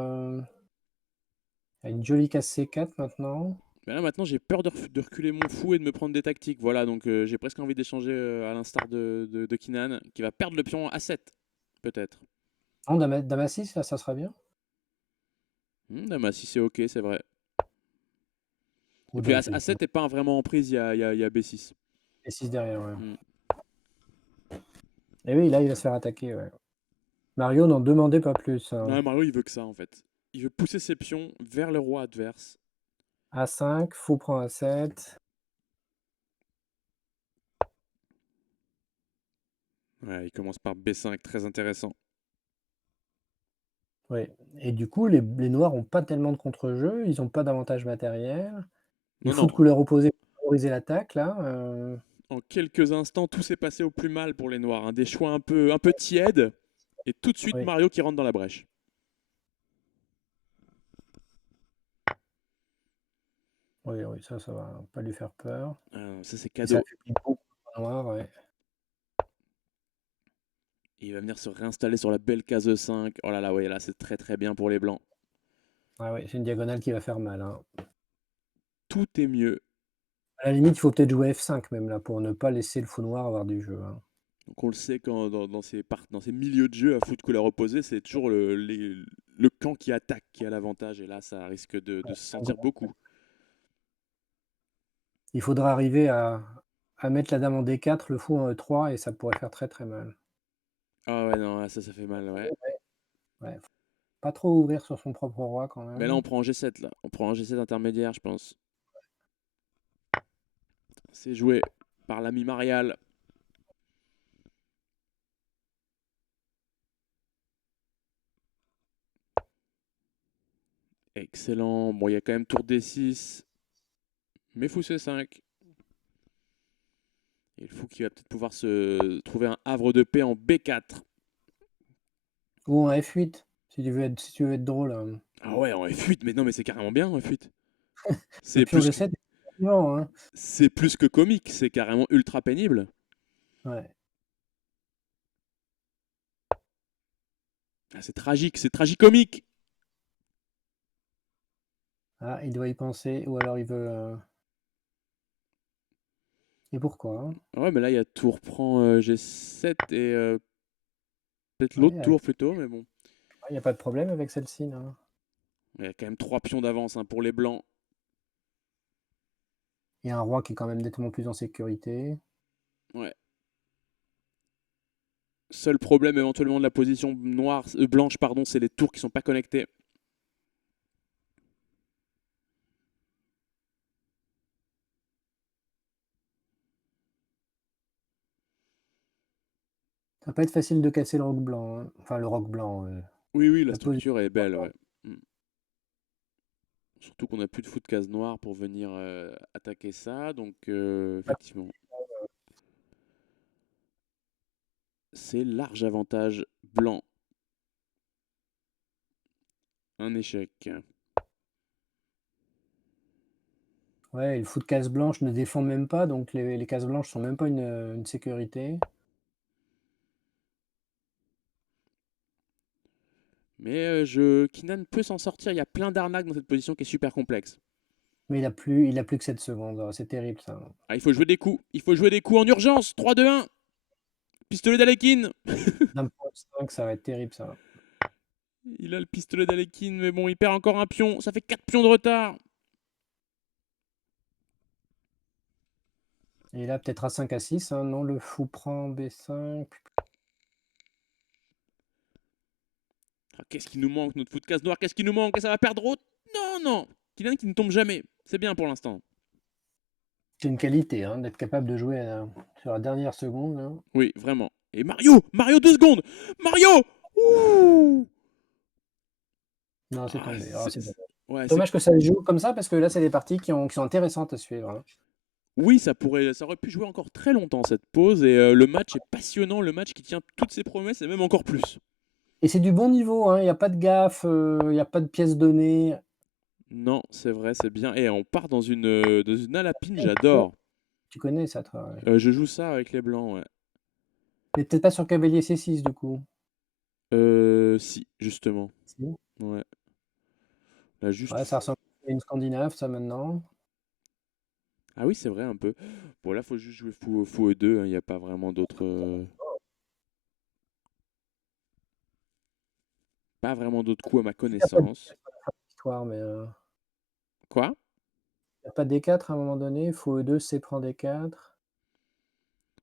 a une jolie case C4 maintenant. Mais là maintenant j'ai peur de reculer mon fou et de me prendre des tactiques. Voilà, donc j'ai presque envie d'échanger à l'instar de Kinan, qui va perdre le pion A7, peut-être. Non, dame A6, ça sera bien? Dame si c'est ok, c'est vrai. Et Ou puis dame C6, A7 n'est pas vraiment en prise, il y a B6. C6 derrière, ouais. Hmm. Et oui, là, il va se faire attaquer, ouais. Mario n'en demandait pas plus, hein. Non, Mario il veut que ça en fait. Il veut pousser ses pions vers le roi adverse. A5, fou prend A7. Ouais, il commence par B5, très intéressant. Oui, et du coup, les noirs ont pas tellement de contre-jeu, ils ont pas d'avantage matériel. Les Non, fous de non, couleur opposée pour favoriser l'attaque là, en quelques instants, tout s'est passé au plus mal pour les noirs. Hein. Des choix un peu tièdes, et tout de suite oui, Mario qui rentre dans la brèche. oui, oui, ça va pas lui faire peur. Ça c'est Et ça cadeau. affaiblit beaucoup les noirs, ouais. Il va venir se réinstaller sur la belle case E5. Oh là là, ouais, là c'est très très bien pour les blancs. Ah oui, c'est une diagonale qui va faire mal, hein. Tout est mieux. À la limite, il faut peut-être jouer F5 même là, pour ne pas laisser le fou noir avoir du jeu, hein. Donc on le sait quand dans ces milieux de jeu à foot couleur opposée, c'est toujours le camp qui attaque qui a l'avantage. Et là, ça risque de se sentir beaucoup. Il faudra arriver à mettre la dame en D4, le fou en E3 et ça pourrait faire très, très mal. Ah ouais, non, là, ça fait mal, ouais. Ouais, faut pas trop ouvrir sur son propre roi quand Mais là, on même. prend en G7, là. On prend en G7 intermédiaire, je pense. C'est joué par l'ami Marial. Excellent. Bon, il y a quand même tour D6. Mais fou C5. Et le fou qui va peut-être pouvoir se trouver un havre de paix en B4. Ou en F8, si tu veux être drôle, Ah ouais, en F8, mais non, mais c'est carrément bien en F8. le C'est pion plus que, G7 est vivant, hein. c'est plus que comique, c'est carrément ultra pénible. Ouais. Ah, c'est tragique, c'est tragicomique. Ah, il doit y penser ou alors il veut, et pourquoi, hein? Ah ouais, mais là, il y a tour prend G7 et peut-être l'autre Ouais, tour plutôt, mais bon. il y a pas de problème avec celle-ci, non? Il y a quand même 3 pions d'avance hein, pour les blancs. Il y a un roi qui est quand même nettement plus en sécurité. Ouais. Seul problème éventuellement de la position blanche, pardon, c'est les tours qui sont pas connectés. Ça va pas être facile de casser le roc blanc, hein. Enfin le roc blanc, Oui, oui, la la position. structure est belle, ouais. Mm. Surtout qu'on n'a plus de fou de case noire pour venir attaquer ça, donc effectivement, c'est large avantage blanc. Un échec. Ouais, et le fou de case blanche ne défend même pas, donc les cases blanches sont même pas une sécurité. Mais Kinan peut s'en sortir, il y a plein d'arnaques dans cette position qui est super complexe. Mais il a plus que 7 secondes, c'est terrible ça. Ah, il faut jouer des coups, il faut jouer des coups en urgence. 3, 2, 1. Pistolet d'Alekin. Dame pour 5, ça va être terrible ça. Il a le pistolet d'Alekin, mais bon, il perd encore un pion. Ça fait 4 pions de retard. Et là, peut-être à 5 à 6, hein, non, le fou prend B5. Ah, qu'est-ce qui nous manque, notre fou de case noire? Qu'est-ce qui nous manque? Et ça va perdre autre? Non, non. Kinan qui ne tombe jamais. C'est bien pour l'instant. C'est une qualité, hein, d'être capable de jouer sur la dernière seconde, là. Oui, vraiment. Et Mario! Mario, 2 secondes! Mario! Ouh! Non, c'est Ah, tombé. Ah, c'est dommage. ouais, c'est... Dommage que ça se joue comme ça parce que là, c'est des parties qui sont intéressantes à suivre, hein. Oui, ça aurait pu jouer encore très longtemps cette pause et le match est passionnant, le match qui tient toutes ses promesses et même encore plus. Et c'est du bon niveau, hein, il y a pas de gaffe, il y a pas de pièces données. Non, c'est vrai, c'est bien. Et on part dans une alapine, j'adore. Tu connais ça, toi, ouais. Je joue ça avec les blancs, ouais. Mais peut-être pas sur cavalier C6 du coup? Si, justement. Si? Ouais. Là, juste. Ouais, ça ressemble à une scandinave ça maintenant. Ah oui, c'est vrai, un peu. Bon, là, faut juste jouer fou E2, il n'y a pas vraiment d'autres. Pas vraiment d'autres coups à ma Il y a pas connaissance. d'histoire, mais Quoi? il y a pas D4 à un moment donné, fou E2, C prend D4.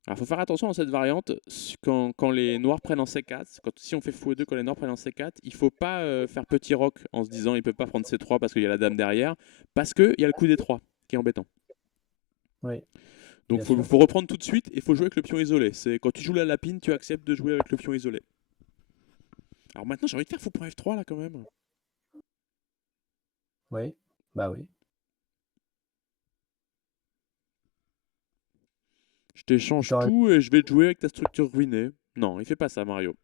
Alors, faut faire attention dans cette variante, quand les noirs prennent en C4, si on fait fou E2 quand les noirs prennent en C4, il faut pas faire petit roc en se disant il peut pas prendre C3 parce qu'il y a la dame derrière, parce qu'il y a le coup D3 qui est embêtant. Oui, Donc bien faut, sûr. faut reprendre tout de suite et faut jouer avec le pion isolé. C'est quand tu joues la lapine, tu acceptes de jouer avec le pion isolé. Alors maintenant j'ai envie de faire fou pour F3 là quand même. Oui, bah oui. Je t'échange Tu tout et je vais te jouer avec ta structure ruinée. Non, il fait pas ça Mario.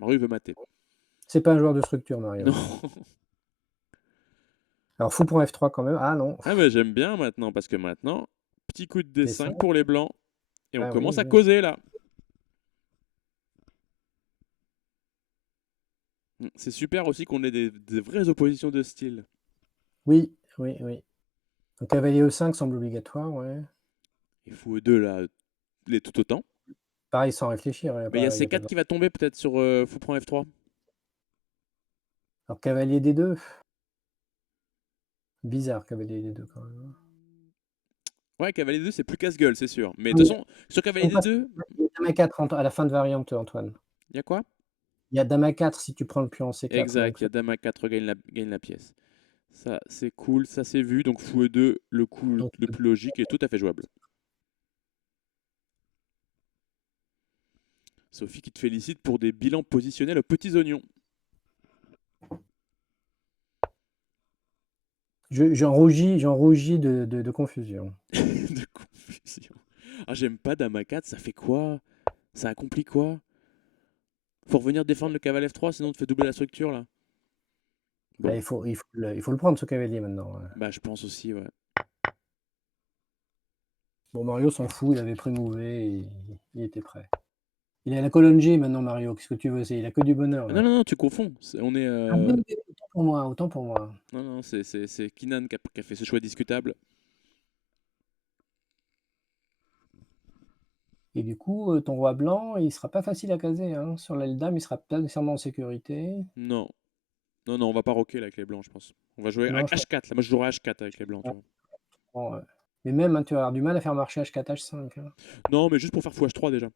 Mario il veut mater. C'est pas un joueur de structure, Mario. Non. Alors fou pour F3 quand même. Ah non, Ah mais j'aime bien maintenant parce que maintenant, petit coup de D5 D5. pour les blancs et on Ah oui, commence à oui. causer là. C'est super aussi qu'on ait des vraies oppositions de style. Oui, oui, oui. Donc cavalier E5 semble obligatoire, ouais. Et fou E2 là, il est tout autant. Pareil, sans réfléchir, Mais il y a il y a pas C4 de... qui va tomber peut-être sur fou prend F3. Alors cavalier D2. Bizarre, cavalier D2 quand même, hein. Ouais, cavalier 2 c'est plus casse-gueule, c'est sûr. Mais de Oui, toute façon, sur on cavalier passe D2, il y a dame A4 à la fin de variante, Antoine. il y a quoi? Il y a dame A4 si tu prends le pion en C4, Exact, donc il y a dame A4 gagne la pièce. Ça, c'est cool, ça c'est vu. Donc fou E2, le coup donc le plus logique et tout à fait jouable. Sophie qui te félicite pour des bilans positionnels aux petits oignons. j'en rougis de confusion. De confusion. Ah, j'aime pas dame A4, ça fait quoi? Ça accomplit quoi? Faut revenir défendre le cavalier F3, sinon on te fait doubler la structure là. Bah, Bon, il faut le prendre ce cavalier maintenant. Ouais. bah je pense aussi, ouais. Bon, Mario s'en fout, il avait pré-mouvé et il était prêt. Il est à la colonne G maintenant, Mario. Qu'est-ce que tu veux? Il a que du bonheur Ah, là. non, non, non, tu confonds. On est. Ah oui, oui, autant pour moi, autant pour moi. Non, non, c'est Kinan qui a fait ce choix discutable. Et du coup, ton roi blanc, il sera pas facile à caser, hein. Sur l'aile dame, il sera pas nécessairement en sécurité. Non, non, non, on va pas rocker là, avec les blancs, je pense. On va jouer Non, avec je H4. Là, moi, je jouerai H4 avec les blancs, tu vois. comprends, ouais. Mais même, hein, tu vas avoir du mal à faire marcher H4, H5, hein. Non, mais juste pour faire fou H3 déjà.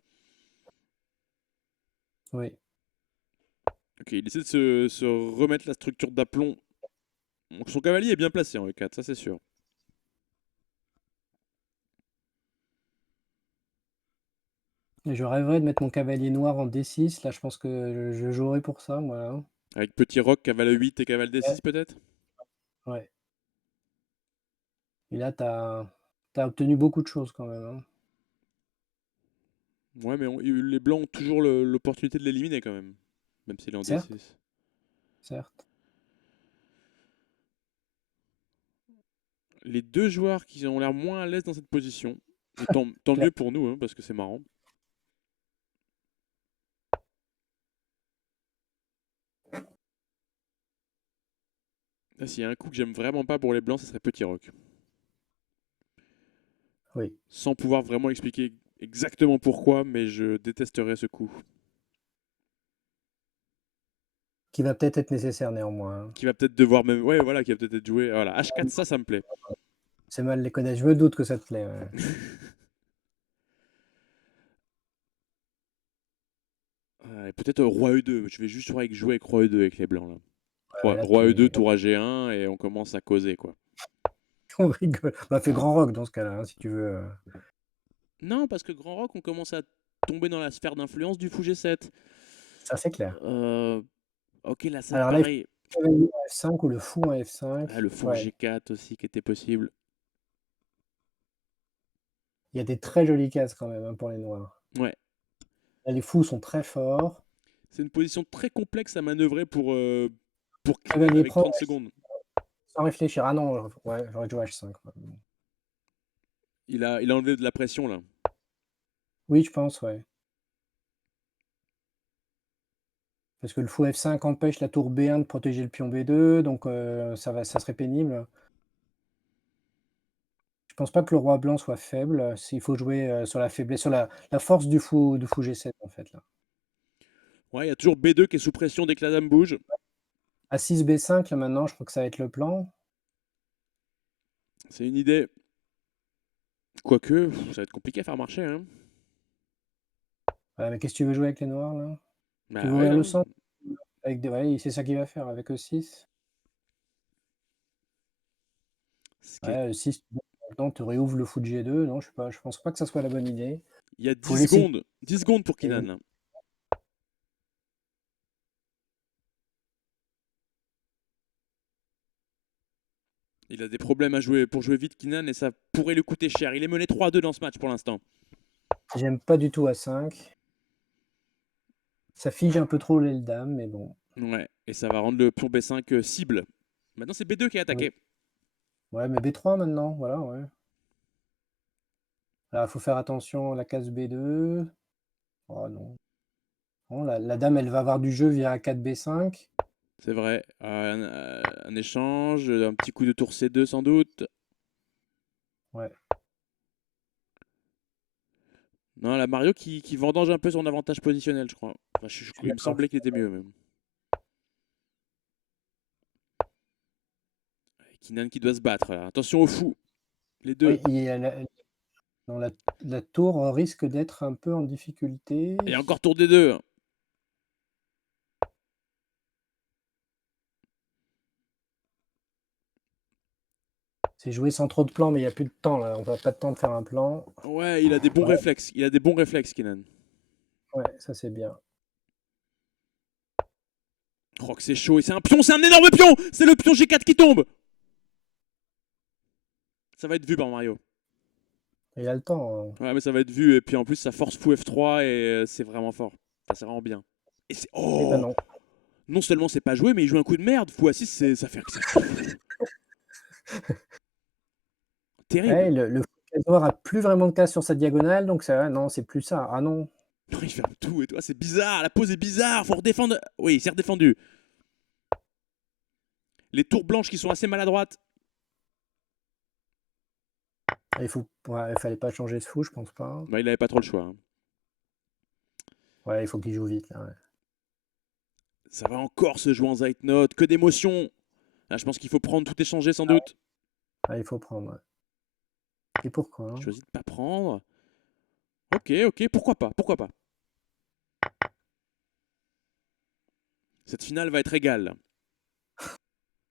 Oui. Ok, il essaie de se remettre la structure d'aplomb. Donc, son cavalier est bien placé en E4, ça c'est sûr. Et je rêverais de mettre mon cavalier noir en D6. Là, je pense que je jouerai pour ça, moi, hein. Avec petit roc, cavale E8 et cavale Ouais, D6 peut-être. ouais. Et là, t'as obtenu beaucoup de choses quand même, hein. Ouais, mais les blancs ont toujours l'opportunité de l'éliminer quand même. Même s'il est en Certes, D6. certes. Les deux joueurs qui ont l'air moins à l'aise dans cette position. Et tant Claire. mieux pour nous, hein, parce que c'est marrant. Là, s'il y a un coup que j'aime vraiment pas pour les blancs, ce serait petit roc. Oui. Sans pouvoir vraiment expliquer exactement pourquoi, mais je détesterais ce coup. Qui va peut-être être nécessaire néanmoins, hein. Qui va peut-être devoir même. Ouais, voilà, qui va peut-être être joué. Voilà, H4, ça me plaît. C'est mal les connaître. Je me doute que ça te plaît, ouais. Et peut-être roi E2. Je vais juste jouer avec roi E2 avec les blancs là. Ouais, là, Roi E2, tu tour à G1 et on commence à causer quoi. on rigole. Bah, fais grand rock dans ce cas-là, hein, si tu veux, Non, parce que Grand Rock, on commence à tomber dans la sphère d'influence du fou G7. ça, c'est clair. Euh, ok, là, c'est Alors là, il faut pareil. le cavalier en F5 ou le fou en Ah, F5. le fou en Ouais, G4 aussi qui était possible. il y a des très jolies cases quand même, hein, pour les noirs. Ouais. Là, les fous sont très forts. C'est une position très complexe à manœuvrer pour Kinan Cavalier avec prend 30 secondes. sans réfléchir. Ah non, ouais, j'aurais joué H5. Ouais. Il a enlevé de la pression là. Oui, je pense, ouais. Parce que le fou F5 empêche la tour B1 de protéger le pion B2, donc ça serait pénible. Je pense pas que le roi blanc soit faible. S'il faut jouer sur la faiblesse, sur la force du fou G7 en fait là. Ouais, il y a toujours B2 qui est sous pression dès que la dame bouge. A6 B5 là maintenant, je crois que ça va être le plan. C'est une idée. Quoique, ça va être compliqué à faire marcher. Hein. Ouais, mais qu'est-ce que tu veux jouer avec les noirs là? Tu veux Bah ouais, ouvrir le non. centre avec des, ouais, c'est ça qu'il va faire avec E6. Ce qui est- Ouais, E6, maintenant tu réouvres le fou de G2. Non, je sais pas, je pense pas que ça soit la bonne idée. Il y a Faut 10 laisser. secondes. 10 secondes pour Kinan. Là. Il a des problèmes pour jouer vite, Kinan, et ça pourrait lui coûter cher. Il est mené 3-2 dans ce match pour l'instant. J'aime pas du tout A5. Ça fige un peu trop l'aile dame, mais bon. Ouais, et ça va rendre le pion B5 cible. Maintenant, c'est B2 qui est Oui. attaqué. Ouais, mais B3 maintenant, voilà, ouais. Là, il faut faire attention à la case B2. Oh non. Non, la dame, elle va avoir du jeu via A4 B5. C'est vrai. Un échange, un petit coup de tour C2 sans doute. Ouais. Non, la Mario qui vendange un peu son avantage positionnel, je crois. Enfin, Je suis il me d'accord. semblait qu'il était mieux même. Kinan qui doit se battre. Là. Attention au fou. Les deux. Oui, il y a non, la tour risque d'être un peu en difficulté. Et encore tour des deux. C'est joué sans trop de plans, mais il n'y a plus de temps là. On n'a pas de temps de faire un plan. Ouais, il a des bons Ouais, réflexes. Il a des bons réflexes, Kinan. ouais, ça c'est bien. Oh, que c'est chaud. Et c'est un pion, c'est un énorme pion. C'est le pion G4 qui tombe. Ça va être vu par Mario. Il a le temps. Ouais, mais ça va être vu. Et puis en plus, ça force fou F3 et c'est vraiment fort. Enfin, c'est vraiment bien. Et c'est. Eh ben Oh! non. Non seulement c'est pas joué, mais il joue un coup de merde. Fou A6, ça fait terrible. Ouais, le fou noir a plus vraiment de cases sur sa diagonale, donc ça, non, c'est plus ça. Ah non. Non, il ferme tout et toi, c'est bizarre. La pose est bizarre. Faut redéfendre. Oui, c'est redéfendu. Les tours blanches qui sont assez maladroites. Ouais, il fallait pas changer de fou, je pense pas. Bah, il avait pas trop le choix, hein. Ouais, il faut qu'il joue vite là. Ouais. Ça va encore se jouer en Zeitnote. Que d'émotions. Là, je pense qu'il faut prendre tout échanger sans doute. Ah, il faut prendre. Ouais. Et pourquoi Il hein. choisit de pas prendre. Ok, ok, pourquoi pas, pourquoi pas. Cette finale va être égale.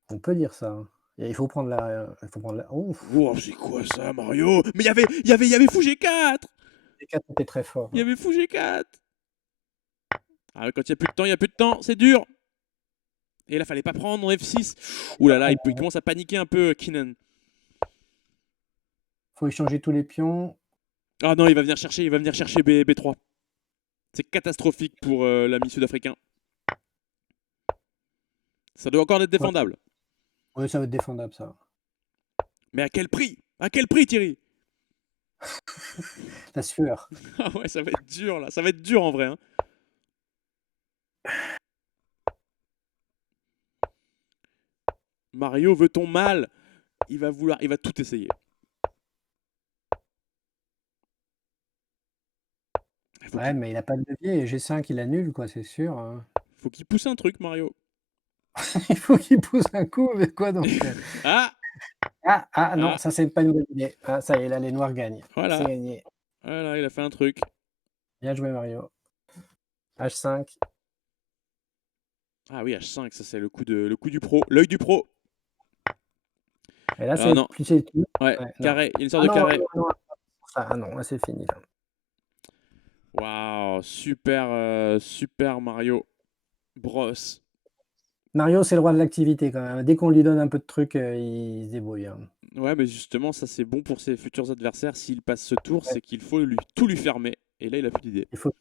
On peut dire ça. Hein. Et il faut prendre la. Il faut prendre la. Ouf. Oh, c'est quoi ça, Mario? Mais il y avait fou G4. Les 4 étaient très forts. Il y Hein. avait fou G4. Ah, quand il n'y a plus de temps, il n'y a plus de temps. C'est dur. Et là, fallait pas prendre F6. Ouh là là, il commence à paniquer un peu, Keenan. Faut échanger tous les pions. Ah non, il va venir chercher B3. C'est catastrophique pour l'ami sud-africain. Ça doit encore être Ouais. défendable. Ouais, ça va être défendable ça. Mais à quel prix? À quel prix, Thierry? La sueur. Ah ouais, ça va être dur là. Ça va être dur en vrai, hein. Mario veut ton mal. Il va tout essayer. Ouais, mais il a pas de levier. Et G5, il annule, quoi, c'est sûr. Hein. Faut qu'il pousse un truc, Mario. Il faut qu'il pousse un coup, mais quoi donc Ah, Ah non, ah, ça c'est pas une bonne idée. Ah ça y est, là les noirs gagnent. C'est voilà. gagné. Voilà, il a fait un truc. Bien joué Mario. H5. Ah oui, H5, ça c'est le coup du pro. L'œil du pro. Et là Ah c'est non, plus c'est ouais, ouais, non. carré. Il y a une sorte Ah de non, carré. non, non, ça, ah non, là c'est fini là. Waouh, super, super Mario Bros. Mario, c'est le roi de l'activité quand même. Dès qu'on lui donne un peu de trucs, il se débrouille. Hein. Ouais, mais justement, ça c'est bon pour ses futurs adversaires. S'il passe ce tour, Ouais, c'est qu'il faut tout lui fermer. Et là, il a plus d'idée. il faut.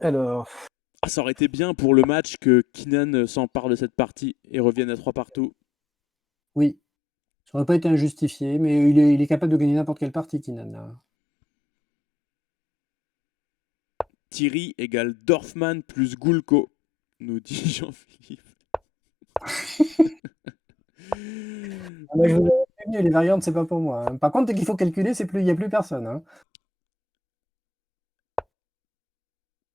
Alors, Ah, ça aurait été bien pour le match que Keenan s'empare de cette partie et revienne à 3 partout. oui, ça aurait pas été injustifié, mais il est capable de gagner n'importe quelle partie, Kinan. Là. Thierry égale Dorfman plus Goulko, nous dit Jean-Philippe. Ah, moi, je vous avais prévenu, les variantes, c'est pas pour moi. Hein. Par contre, dès qu'il faut calculer, il n'y a plus personne. Hein.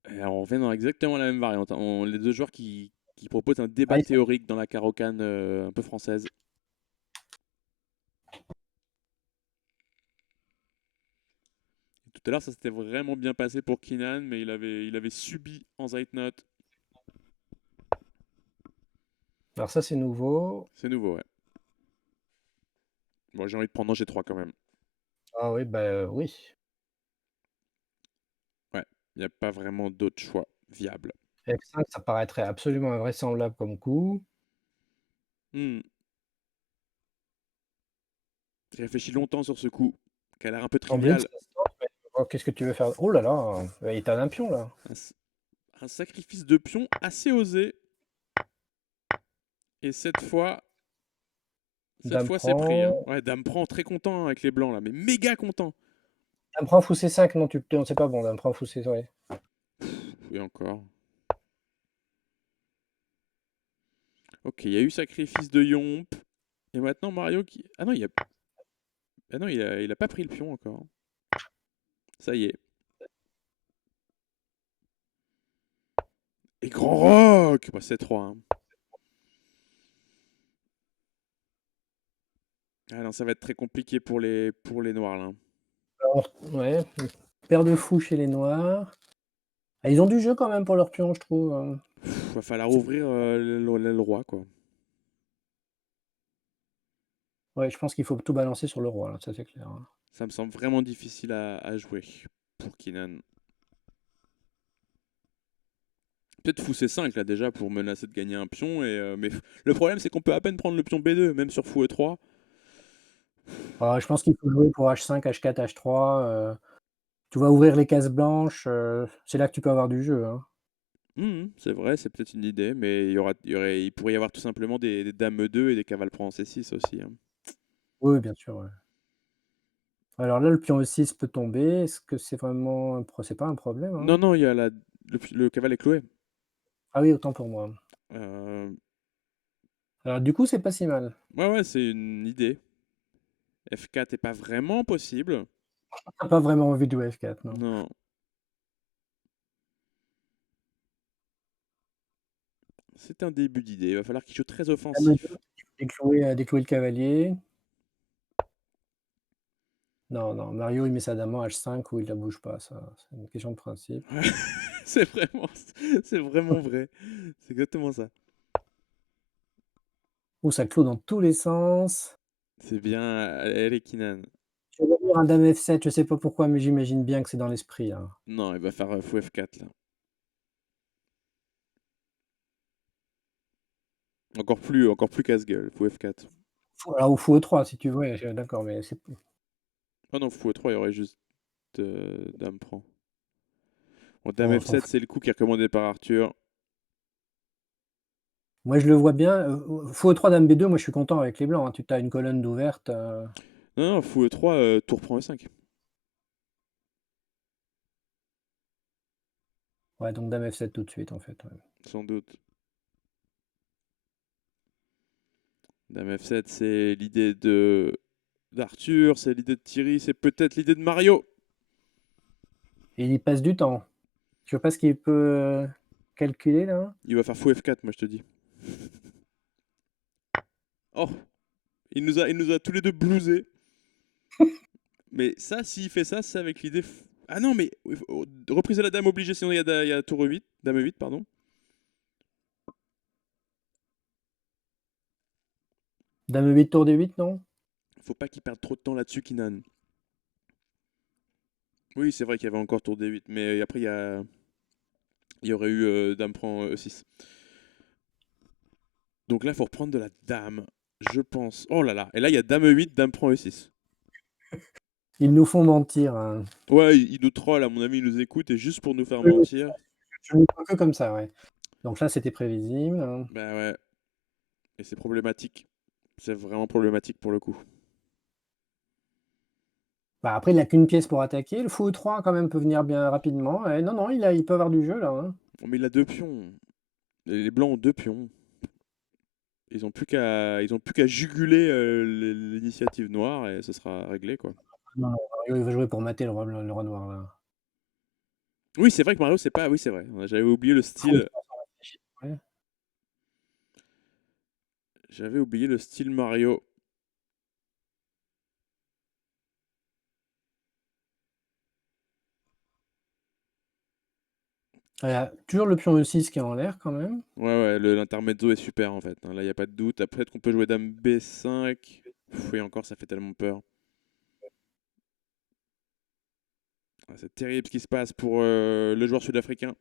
Et on revient dans exactement la même variante, hein. Les deux joueurs qui proposent un Ah, débat théorique dans la carocane un peu française. Tout à l'heure, ça s'était vraiment bien passé pour Keenan, mais il avait subi en Zeitnote. alors ça, c'est nouveau. C'est nouveau, ouais. Bon, j'ai envie de prendre un G3 quand même. Ah oui, bah oui. Ouais, il n'y a pas vraiment d'autre choix viable. F5, ça paraîtrait absolument invraisemblable comme coup. Hmm. J'ai réfléchi longtemps sur ce coup, qui a l'air un peu En blitz, trivial. ça se tente, mais oh, qu'est-ce que tu veux faire? Oh là là, il est un pion là. Un sacrifice de pion assez osé. Et cette Dame fois c'est pris, hein. prend. Ouais, Dame prend très content avec les blancs là, mais méga content. Dame prend fou C5, non, non, c'est pas bon, dame prend fou C5. Ouais. Oui, encore. Ok, il y a eu sacrifice de Yomp. Et maintenant Mario qui. Ah non, il a pas pris le pion encore. Ça y est. Et Grand Rock bah, c'est 3. Hein. Ah non, ça va être très compliqué pour les noirs là. Alors, ouais, paire de fous chez les noirs. Ah, ils ont du jeu quand même pour leur pion, je trouve. Hein. Va falloir ouvrir l'aile roi quoi. Ouais, je pense qu'il faut tout balancer sur le roi, là, ça c'est clair. Hein. Ça me semble vraiment difficile à jouer pour Keenan. Peut-être fou C5 là déjà pour menacer de gagner un pion. Mais le problème c'est qu'on peut à peine prendre le pion B2, même sur fou E3. Je pense qu'il faut jouer pour H5, H4, H3, tu vas ouvrir les cases blanches, c'est là que tu peux avoir du jeu, hein. C'est vrai, c'est peut-être une idée, mais il pourrait y avoir tout simplement des dames E2 et des cavales Prend en C6 aussi, hein. Oui, bien sûr, ouais. Alors là, le pion E6 peut tomber. Est-ce que c'est vraiment c'est pas un problème, Non, hein? non, il y a le cavale est cloué. Ah oui, autant pour moi. Euh, Alors du coup, c'est pas si mal. ouais, ouais, c'est une idée. F4 est pas vraiment possible. Tu pas vraiment envie de jouer F4, non. Non, c'est un début d'idée. Il va falloir qu'il joue très Dame E2, offensif. déclouer le cavalier. Non, non, Mario, il met sa dame en H5 ou il la bouge pas, ça, c'est une question de principe. Ouais, c'est vraiment, c'est vraiment vrai. C'est exactement ça. Ouh, ça clôt dans tous les sens. C'est bien, elle est Kinan. Je vais dire un dame F7, je sais pas pourquoi, mais j'imagine bien que c'est dans l'esprit, hein. Non, il va faire fou F4 là. Encore plus casse-gueule, fou F4. Ou fou E3 si tu veux, ouais, d'accord, mais c'est Ah non, fou E3, il y aurait juste dame prend. Bon, dame bon, on s'en F7, fout. c'est le coup qui est recommandé par Arthur. Moi, je le vois bien, fou E3 dame B2, moi, je suis content avec les blancs, hein. Tu as une colonne d'ouverte, Non, non, fou E3, tour prend E5. ouais, donc dame F7 tout de suite, en fait, ouais. Sans doute. Dame F7, c'est l'idée de d'Arthur, c'est l'idée de Thierry, c'est peut-être l'idée de Mario. Et il y passe du temps. Tu vois pas ce qu'il peut, calculer là? Il va faire fou F4, moi je te dis. Oh, il nous a tous les deux blousés. Mais ça, s'il fait ça, c'est avec l'idée. Ah non, mais reprise de la dame obligée, sinon il y a tour E8, dame E8, pardon. Dame E8, tour D8, non? Faut pas qu'il perde trop de temps là-dessus, Kinan. Oui, c'est vrai qu'il y avait encore tour D8, mais après il y aurait eu dame prend E6. Donc là, il faut reprendre de la dame, je pense. Oh là là, et là, il y a dame E8, dame prend E6. Ils nous font mentir, hein. Ouais, il nous troll, à mon avis, il nous écoute, et juste pour nous faire Oui, oui, mentir. je le vois que comme ça, ouais. Donc là, c'était prévisible, hein. Bah ouais, et c'est problématique. C'est vraiment problématique pour le coup. Bah, après, il a qu'une pièce pour attaquer. Le fou E3 quand même peut venir bien rapidement. Non, non, il peut avoir du jeu là, hein. Oh, mais il a deux pions. Les blancs ont deux pions. Ils ont plus qu'à juguler l'initiative noire et ce sera réglé quoi. Non, non, Mario, il veut jouer pour mater le roi noir là. Oui, c'est vrai que Mario c'est pas. Oui, c'est vrai. J'avais oublié le Fou style. E3 sans réfléchir, ouais. J'avais oublié le style Mario. Toujours le pion E6 qui est en l'air quand même. Ouais, ouais, l'intermezzo est super en fait, hein. Là, il n'y a pas de doute. Après, peut-être qu'on peut jouer dame B5. Oui, encore, ça fait tellement peur. Ah, c'est terrible ce qui se passe pour le joueur sud-africain.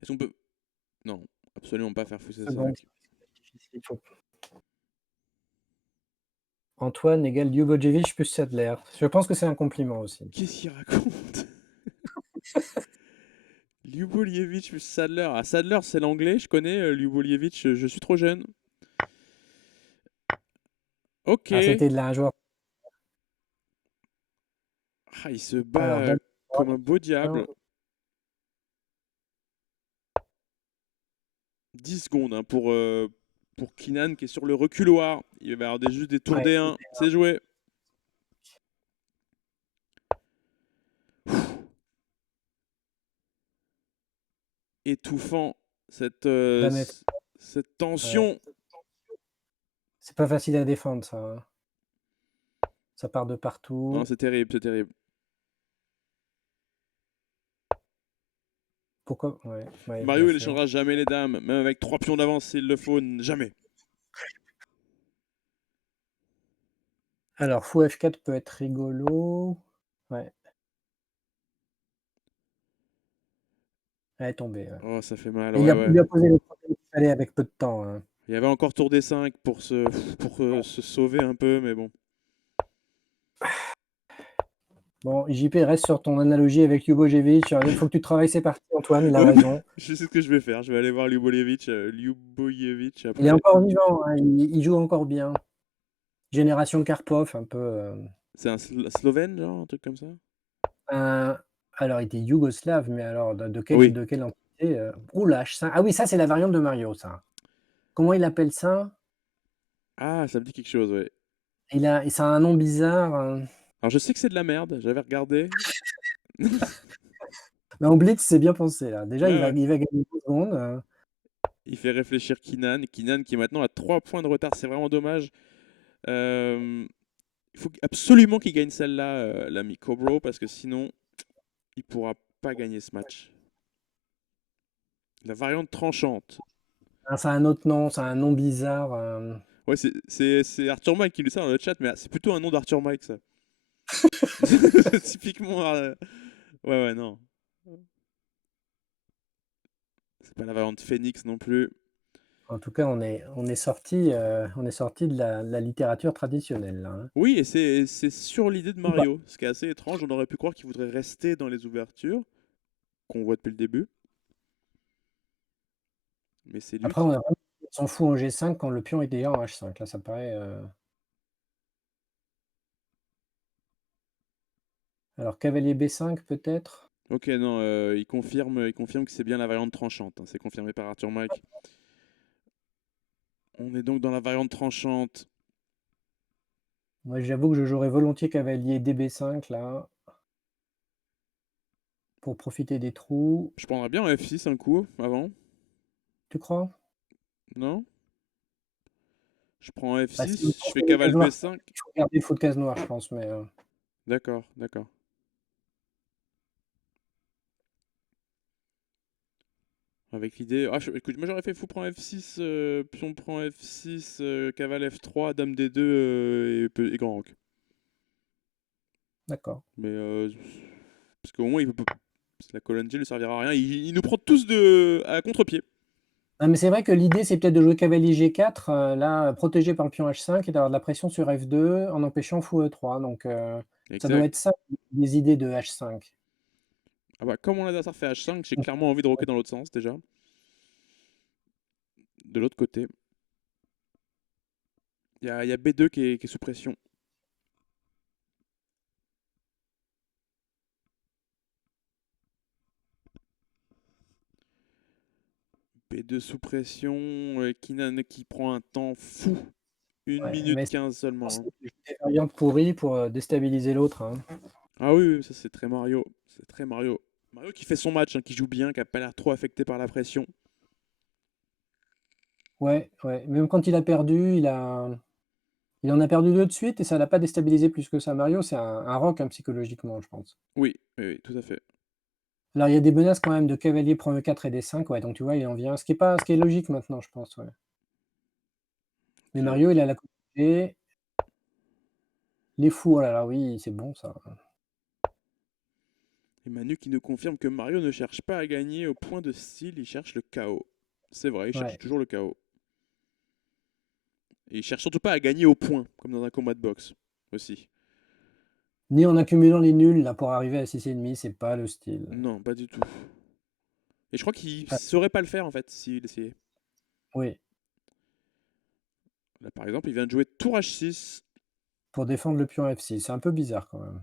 Est-ce qu'on peut. Non, absolument pas faire fou Seconde, C5. il faut Antoine égale Ljubojevic plus Sadler. Je pense que c'est un compliment aussi. Qu'est-ce qu'il raconte? Ljuboljevic Sadler. Ah, Sadler, c'est l'anglais, je connais. Ljuboljevic, je suis trop jeune. Ok. Ah, c'était de là un joueur. Ah, il se Alors bat dame comme un droite, beau non, diable. 10 secondes hein, pour Kinan qui est sur le reculoir. Il va y avoir juste des tours ouais, D1. C'est joué. Étouffant cette, dame F, cette ouais. tension. C'est pas facile à défendre ça, hein. Ça part de Non, partout. c'est terrible, c'est terrible. Pourquoi? Ouais, ouais, bien Mario, il sûr. n'échangera jamais les dames, même avec 3 pions d'avance s'il le faut, jamais. Alors fou F4 peut être rigolo. Ouais, elle est tombée, ouais. Oh, ça fait mal, Et ouais, ouais. il lui a posé les problèmes qu'il fallait avec peu de temps, hein. Il y avait encore tour des 5 se sauver un peu, mais bon. Bon, JP, reste sur ton analogie avec Ljubojevic. Il faut que tu travailles ces parties, Antoine, il a Oui, raison. je sais ce que je vais faire. Je vais aller voir Ljubojevic Il est après. encore vivant, hein, il joue encore bien. Génération Karpov, un peu. C'est un Slovène, genre, un truc comme ça? Un alors il était yougoslave, mais alors Oui. de quelle entité? Ouh la H5. Ah oui, ça c'est la variante de Mario, ça. Comment il appelle ça? Ah, ça me dit quelque chose, ouais. Et ça a un nom bizarre, Alors, je sais que c'est de la merde, j'avais regardé. mais en blitz, c'est bien pensé là. Déjà, Ouais, ouais. il va gagner 2 secondes, Il fait réfléchir Kinan. Kinan qui maintenant a 3 points de retard, c'est vraiment dommage. Euh, il faut absolument qu'il gagne celle-là, l'ami Cobro, parce que sinon, il pourra pas gagner ce match. La variante tranchante. ça a un autre nom, ça a un nom bizarre, Ouais, c'est Arthur Mike qui lui sort dans le chat, mais c'est plutôt un nom d'Arthur Mike, ça. Typiquement. Ouais, ouais, non. C'est pas la variante Phoenix non plus. en tout cas, on est sorti de la littérature traditionnelle là, hein. Oui, et c'est sur l'idée de Ou pas. Mario, ce qui est assez étrange. On aurait pu croire qu'il voudrait rester dans les ouvertures, qu'on voit depuis le début. Mais c'est lui Après qui. on s'en fout en G5 quand le pion est déjà en H5. Là, ça paraît, alors cavalier B5 peut-être? Ok, non, il confirme que c'est bien la variante tranchante, hein. C'est confirmé par Arthur Mike. On est donc dans la variante tranchante. Moi, j'avoue que je jouerais volontiers cavalier DB5 là, pour profiter des trous. Je prendrais bien un F6 un coup avant, Tu crois? non? Je prends un Bah, si le F6, fond je fais c'est des cases cavale noires, B5. il faut garder le fou de case noire, je pense, mais, D'accord, d'accord. Avec l'idée. Ah, écoute, moi j'aurais fait fou prend F6, pion prend F6, cavale F3, dame D2 et grand roc. d'accord. Mais parce qu'au moins la colonne G lui servira à rien. Il nous prend tous à contre-pied. Ah, mais c'est vrai que l'idée, c'est peut-être de jouer cavalier G4, là, protégé par le pion H5 et d'avoir de la pression sur F2 en empêchant fou E3, donc, ça doit Exact. être ça, les idées de H5. Ah bah comme mon adversaire fait H5, j'ai clairement envie de roquer dans l'autre sens déjà. De l'autre côté. Il y a B2 qui est sous pression. B2 sous pression, Kinan qui prend un temps fou. Une Ouais, minute mais 15 seulement, hein. c'est des variantes pourries pour, déstabiliser l'autre, hein. Ah oui, oui, ça c'est très Mario. C'est très Mario. Mario qui fait son match, hein, qui joue bien, qui n'a pas l'air trop affecté par la pression. Ouais, ouais, même quand il a perdu, il en a perdu 2 de suite et ça l'a pas déstabilisé plus que ça. Mario, c'est un rock, hein, psychologiquement, je pense. Oui, oui, oui, tout à fait. Alors il y a des menaces quand même de cavalier prend E4 et D5, ouais, donc tu vois, il en vient ce qui est logique maintenant, je pense, ouais. Mais Ok. Mario, il a la G, les fous, oh là là, oui, c'est bon ça. Et Manu qui nous confirme que Mario ne cherche pas à gagner au point de style, il cherche le chaos. C'est vrai, il cherche Ouais. toujours le chaos. Et il cherche surtout pas à gagner au point, comme dans un combat de boxe aussi. Ni en accumulant les nuls, là, pour arriver à 6,5, c'est pas le style. Non, pas du tout. Et je crois qu'il Ah, saurait pas le faire en fait s'il essayait. oui, Là par exemple, il vient de jouer tour H6. pour défendre le pion F6, c'est un peu bizarre quand même.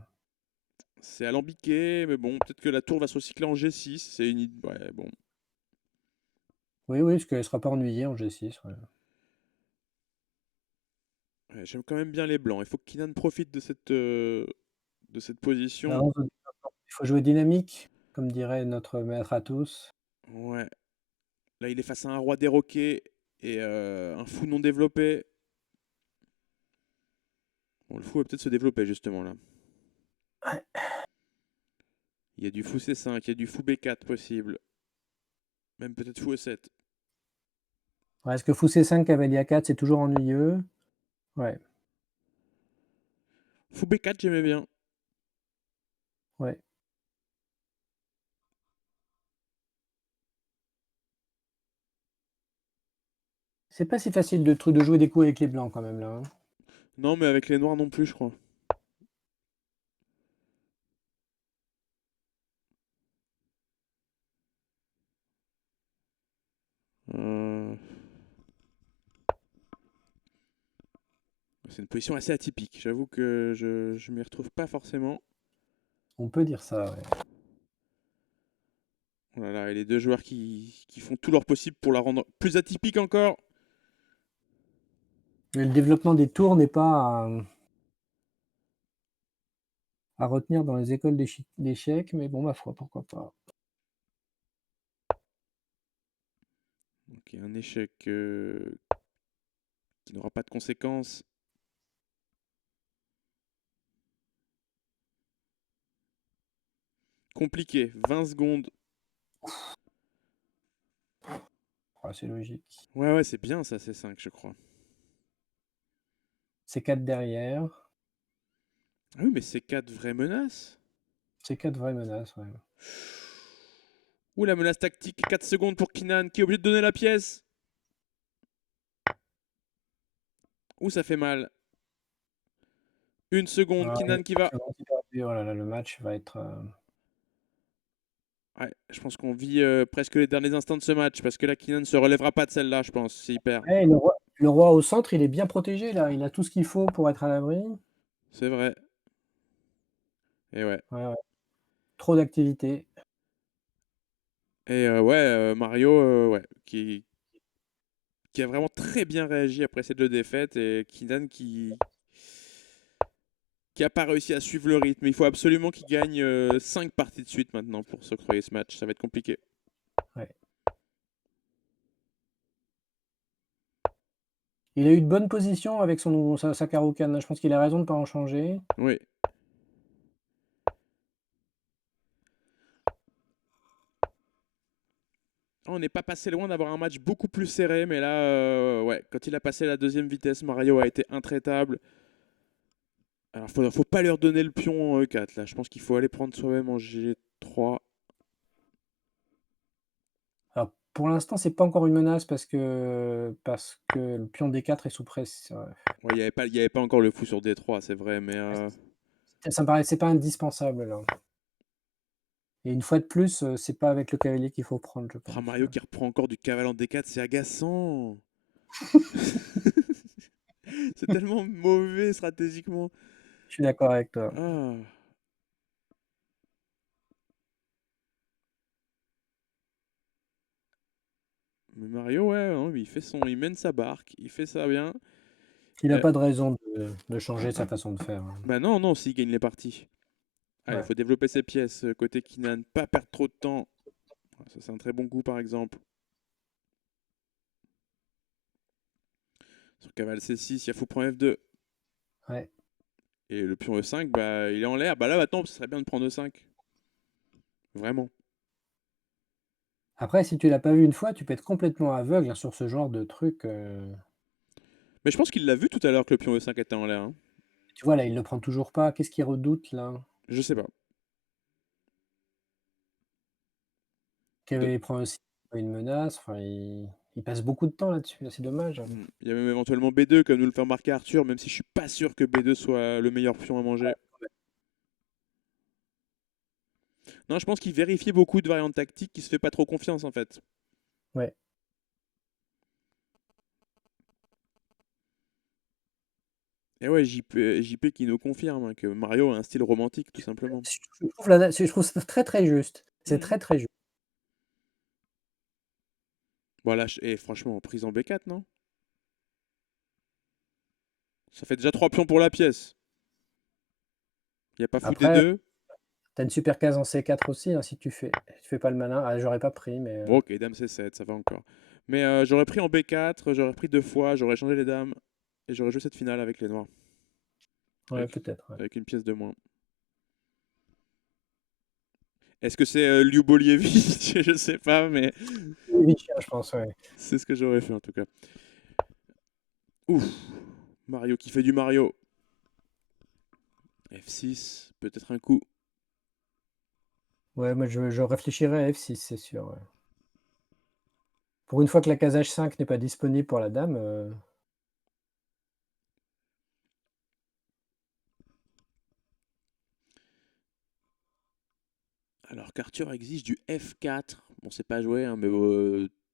C'est alambiqué, mais bon, peut-être que la tour va se recycler en G6. C'est une idée. Ouais, bon. Oui, oui, parce qu'elle sera pas ennuyée en G6, ouais. Ouais, j'aime quand même bien les blancs. Il faut que Kinan profite de cette position. Alors, il faut jouer dynamique, comme dirait notre maître à tous. Ouais. Là, il est face à un roi déroqué et un fou non développé. Bon, le fou va peut-être se développer justement là. Il y a du fou C5, il y a du fou B4 possible. Même peut-être fou E7. Ouais, est-ce que fou C5, cavalier A4, c'est toujours ennuyeux? Ouais, Fou B4, j'aimais bien. ouais. C'est pas si facile de jouer des coups avec les blancs quand même là, hein. Non, mais avec les noirs non plus, je crois. Euh, C'est une position assez atypique. J'avoue que je m'y retrouve pas forcément. On peut dire ça, ouais. Voilà, et les deux joueurs qui font tout leur possible pour la rendre plus atypique encore. Mais le développement des tours n'est pas à retenir dans les écoles d'échecs, mais bon, ma foi, pourquoi pas. Donc, un échec qui n'aura pas de conséquences. Compliqué, 20 secondes. Ah, c'est logique. Ouais, ouais, c'est bien ça, c'est 5, je crois. C'est 4 derrière. Ah oui, mais c'est 4 vraies menaces. C'est 4 vraies menaces, ouais. Ouh, la menace tactique, 4 secondes pour Kinan qui est obligé de donner la pièce. Ouh, ça fait mal. 1 seconde, Ah, Kinan qui va. oh là là, le match va être. Ouais, je pense qu'on vit presque les derniers instants de ce match parce que la Kinan ne se relèvera pas de celle-là, je pense, s'il perd. Eh, le roi au centre, il est bien protégé là. Il a tout ce qu'il faut pour être à l'abri. C'est vrai. Et ouais. Ouais, ouais. Trop d'activité. Et ouais, Mario, ouais, qui a vraiment très bien réagi après ces deux défaites et Kinan qui a pas réussi à suivre le rythme. Il faut absolument qu'il gagne 5 parties de suite maintenant pour s'octroyer ce match. Ça va être compliqué. Ouais. Il a eu de bonnes positions avec sa Caro-Kann, là. Je pense qu'il a raison de ne pas en changer. Oui. On n'est pas passé loin d'avoir un match beaucoup plus serré, mais là, ouais, quand il a passé la deuxième vitesse, Mario a été intraitable. Alors, faut pas leur donner le pion en E4 là. Je pense qu'il faut aller prendre soi-même en G3. Alors, pour l'instant, c'est pas encore une menace parce que le pion D4 est sous presse. Ouais, il y avait pas encore le fou sur D3, c'est vrai, mais Ça me paraissait pas indispensable là. Et une fois de plus, c'est pas avec le cavalier qu'il faut prendre, je oh, pense. Mario qui reprend encore du cavalier en D4, c'est agaçant. C'est tellement mauvais stratégiquement. Je suis d'accord avec toi. Ah. Mais Mario, ouais, hein, il mène sa barque, il fait ça bien. Il a Euh, pas de raison de changer sa façon de faire, hein. Bah non, non, s'il gagne les parties. Allez, il Ouais. faut développer ses pièces côté Kinan, pas perdre trop de temps. Ça, c'est un très bon coup, par exemple. Sur cavale C6, il y a fou prend F2. Ouais. Et le pion E5, bah, il est en l'air. Bah là, maintenant, ce serait bien de prendre E5. Vraiment. Après, si tu l'as pas vu une fois, tu peux être complètement aveugle, hein, sur ce genre de truc. Mais je pense qu'il l'a vu tout à l'heure que le pion E5 était en l'air, hein. Tu vois, là, il le prend toujours pas. Qu'est-ce qu'il redoute là? Je sais pas. Cavalier prend aussi une menace. Enfin, il passe beaucoup de temps là-dessus, là, c'est dommage, hein. Il y a même éventuellement B2, comme nous le fait remarquer Arthur, même si je suis pas sûr que B2 soit le meilleur pion à manger. Non, je pense qu'il vérifiait beaucoup de variantes tactiques, qu'il se fait pas trop confiance en fait. Ouais. Et ouais, JP qui nous confirme hein, que Mario a un style romantique, tout simplement. Je trouve ça très, très juste. C'est Mhm. très, très juste. Voilà, et franchement, prise en B4, non? Ça fait déjà 3 pions pour la pièce. Il n'y a pas fou Après, D2. tu as une super case en C4 aussi, hein, si tu fais pas le malin. Ah, j'aurais pas pris, mais Bon, ok, dame C7, ça va encore. Mais j'aurais pris en B4, j'aurais pris 2 fois, j'aurais changé les dames. Et j'aurais joué cette finale avec les noirs. ouais, Avec, peut-être, ouais. avec une pièce de moins. Est-ce que c'est Lyubolievich? Je sais pas, mais Vichy, je pense, ouais. c'est ce que j'aurais fait en tout cas. Ouf, Mario qui fait du Mario. F6, peut-être un coup. Ouais, moi je réfléchirais à F6, c'est sûr, ouais. Pour une fois que la case H5 n'est pas disponible pour la dame, Alors qu'Arthur exige du F4. Bon, c'est pas joué, hein, mais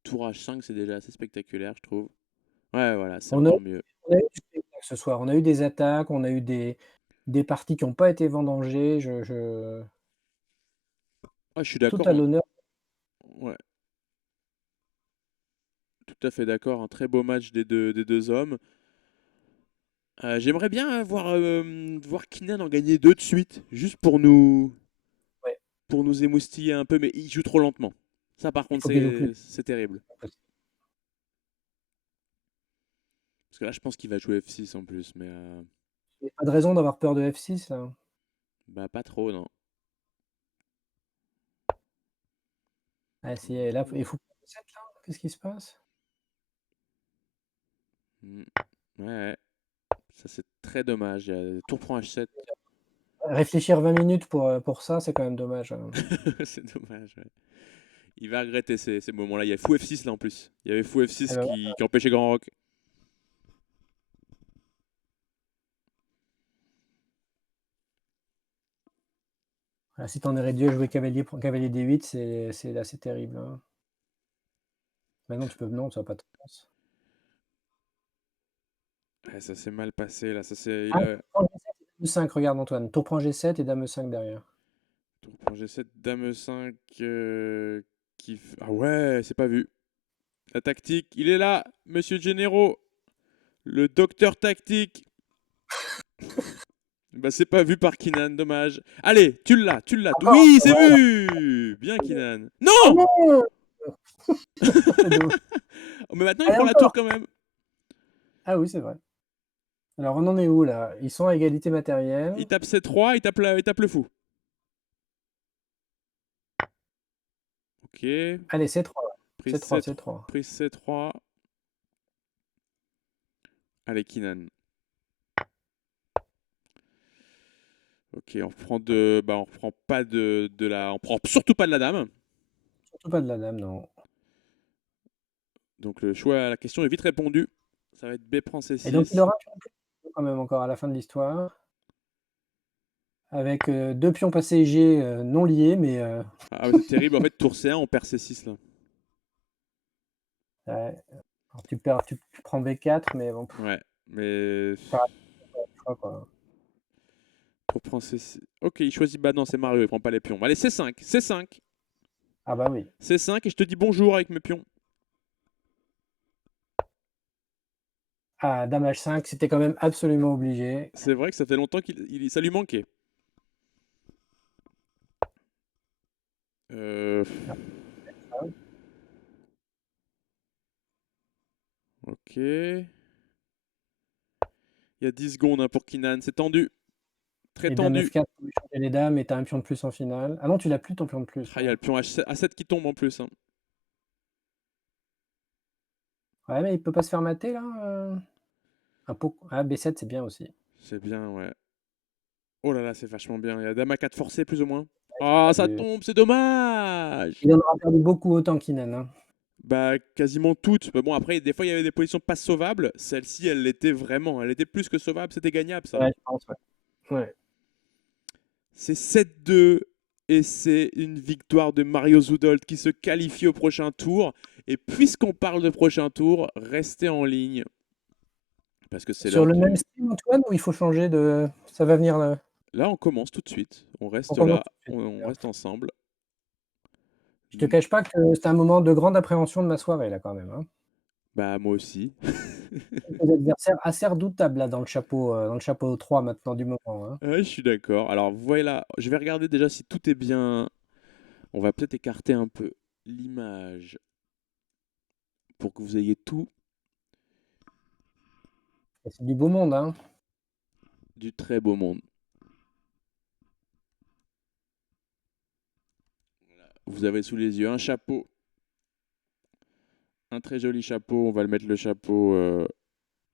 tour H5, c'est déjà assez spectaculaire, je trouve. Ouais, voilà, c'est on a encore mieux. on a eu du spectacle ce soir. On a eu des attaques, on a eu des parties qui ont pas été vendangées. Je Ah, je suis tout d'accord, à hein. l'honneur. Ouais, tout à fait d'accord. Un très beau match des deux hommes. J'aimerais bien voir Keenan en gagner deux de suite, juste Ouais, pour nous émoustiller un peu, mais il joue trop lentement. Ça, par il contre, faut qu'il joue plus c'est terrible. vite. Parce que là, je pense qu'il va jouer F6 en plus, mais Il y a pas de raison d'avoir peur de F6 là. bah pas trop, non. Ah si, et là, il faut prendre 7 là? Qu'est-ce qui se passe? Mm. Ouais, ouais. Ça, c'est très dommage. Tour prend H7. Réfléchir 20 minutes pour ça, c'est quand même dommage, hein. C'est dommage, ouais. Il va regretter ces moments-là. Il y a fou F6 là en plus. Il y avait fou Eh F6 ben, qui empêchait Grand Rock. voilà, si tu en es réduit à jouer cavalier D8, c'est assez terrible, hein. Maintenant tu peux non, ça a pas de sens. Ouais, ça s'est mal passé là. Ça c'est, Ah, tour prend G7 et dame E5, regarde Antoine, tour prend G7 et dame E5 derrière. Tour prend G7, Dame E5 Ah ouais, c'est pas vu. La tactique, il est là, Monsieur Gennaro, le docteur tactique. Bah c'est pas vu par Kinan, dommage. Allez, tu l'as, tu l'as. Encore? Oui, c'est Voilà. vu. Bien Kinan. Oh Non. non! C'est dommage. Mais maintenant il Allez prend la tour encore! quand même. Ah oui, c'est vrai. Alors on en est où là? Ils sont à égalité matérielle. Il tape C3, il tape le fou. Ok. Allez, C3 là. Prise C3, C3. C3. Prise C3. Allez, Kinan. Ok, on reprend on reprend pas on prend surtout pas de la dame. Surtout pas de la dame, non. Donc le choix, la question est vite répondue. Ça va être B prend Et donc il C6. aura un pion de plus quand même encore à la fin de l'histoire. Avec, 2 pions passés G, non liés, mais, Ah, c'est terrible. En fait, tour C1, on perd C6 là. ouais, alors tu prends B4, mais bon, Ouais, mais tu pas le choix, quoi. tour prend C6. Ok, il choisit. Bah non, c'est Mario, il prend pas les pions. Allez, C5, C5, Ah bah oui. C5, et je te dis bonjour avec mes pions. Ah, dame H5, c'était quand même absolument obligé. C'est vrai que ça fait longtemps ça lui manquait. Euh, Ah, ok. Il y a 10 secondes hein, pour Kinan. C'est tendu. Très et dame tendu. F4 pour lui changer les dames et tu as un pion de plus en finale. Ah non, tu l'as plus ton pion de plus, Ah, il y a ouais. le pion A7 qui tombe en plus, hein. Ouais, mais il peut pas se faire mater là, un pot ah B7 c'est bien aussi. C'est bien, ouais. Oh là là, c'est vachement bien. Il y a Dame A4 forcé, plus ou moins. Ah, ça Perdu. tombe, c'est dommage. Il en aura perdu beaucoup autant qu'Inan, hein. Bah, quasiment toutes. Mais bon, après, des fois, il y avait des positions pas sauvables. Celle-ci, elle l'était vraiment. Elle était plus que sauvable. C'était gagnable, ça. Ouais, je pense, ouais. Ouais. C'est 7-2. Et c'est une victoire de Mario Zudolt qui se qualifie au prochain tour. Et puisqu'on parle de prochain tour, restez en ligne. Parce que c'est Sur l'heure le même du. stream Antoine ou il faut changer de ça va venir, Là, on commence tout de suite. On on reste commence là. tout de suite? On reste ensemble. Je te cache pas que c'était un moment de grande appréhension de ma soirée là quand même, hein. Bah, moi aussi. Quelques adversaires assez redoutables là dans le chapeau 3 maintenant du moment, hein. Ouais, je suis d'accord. Alors voilà, je vais regarder déjà si tout est bien. On va peut-être écarter un peu l'image pour que vous ayez tout Et c'est du beau monde, hein. du très beau monde. Vous avez sous les yeux un chapeau, un très joli chapeau. On va le mettre le chapeau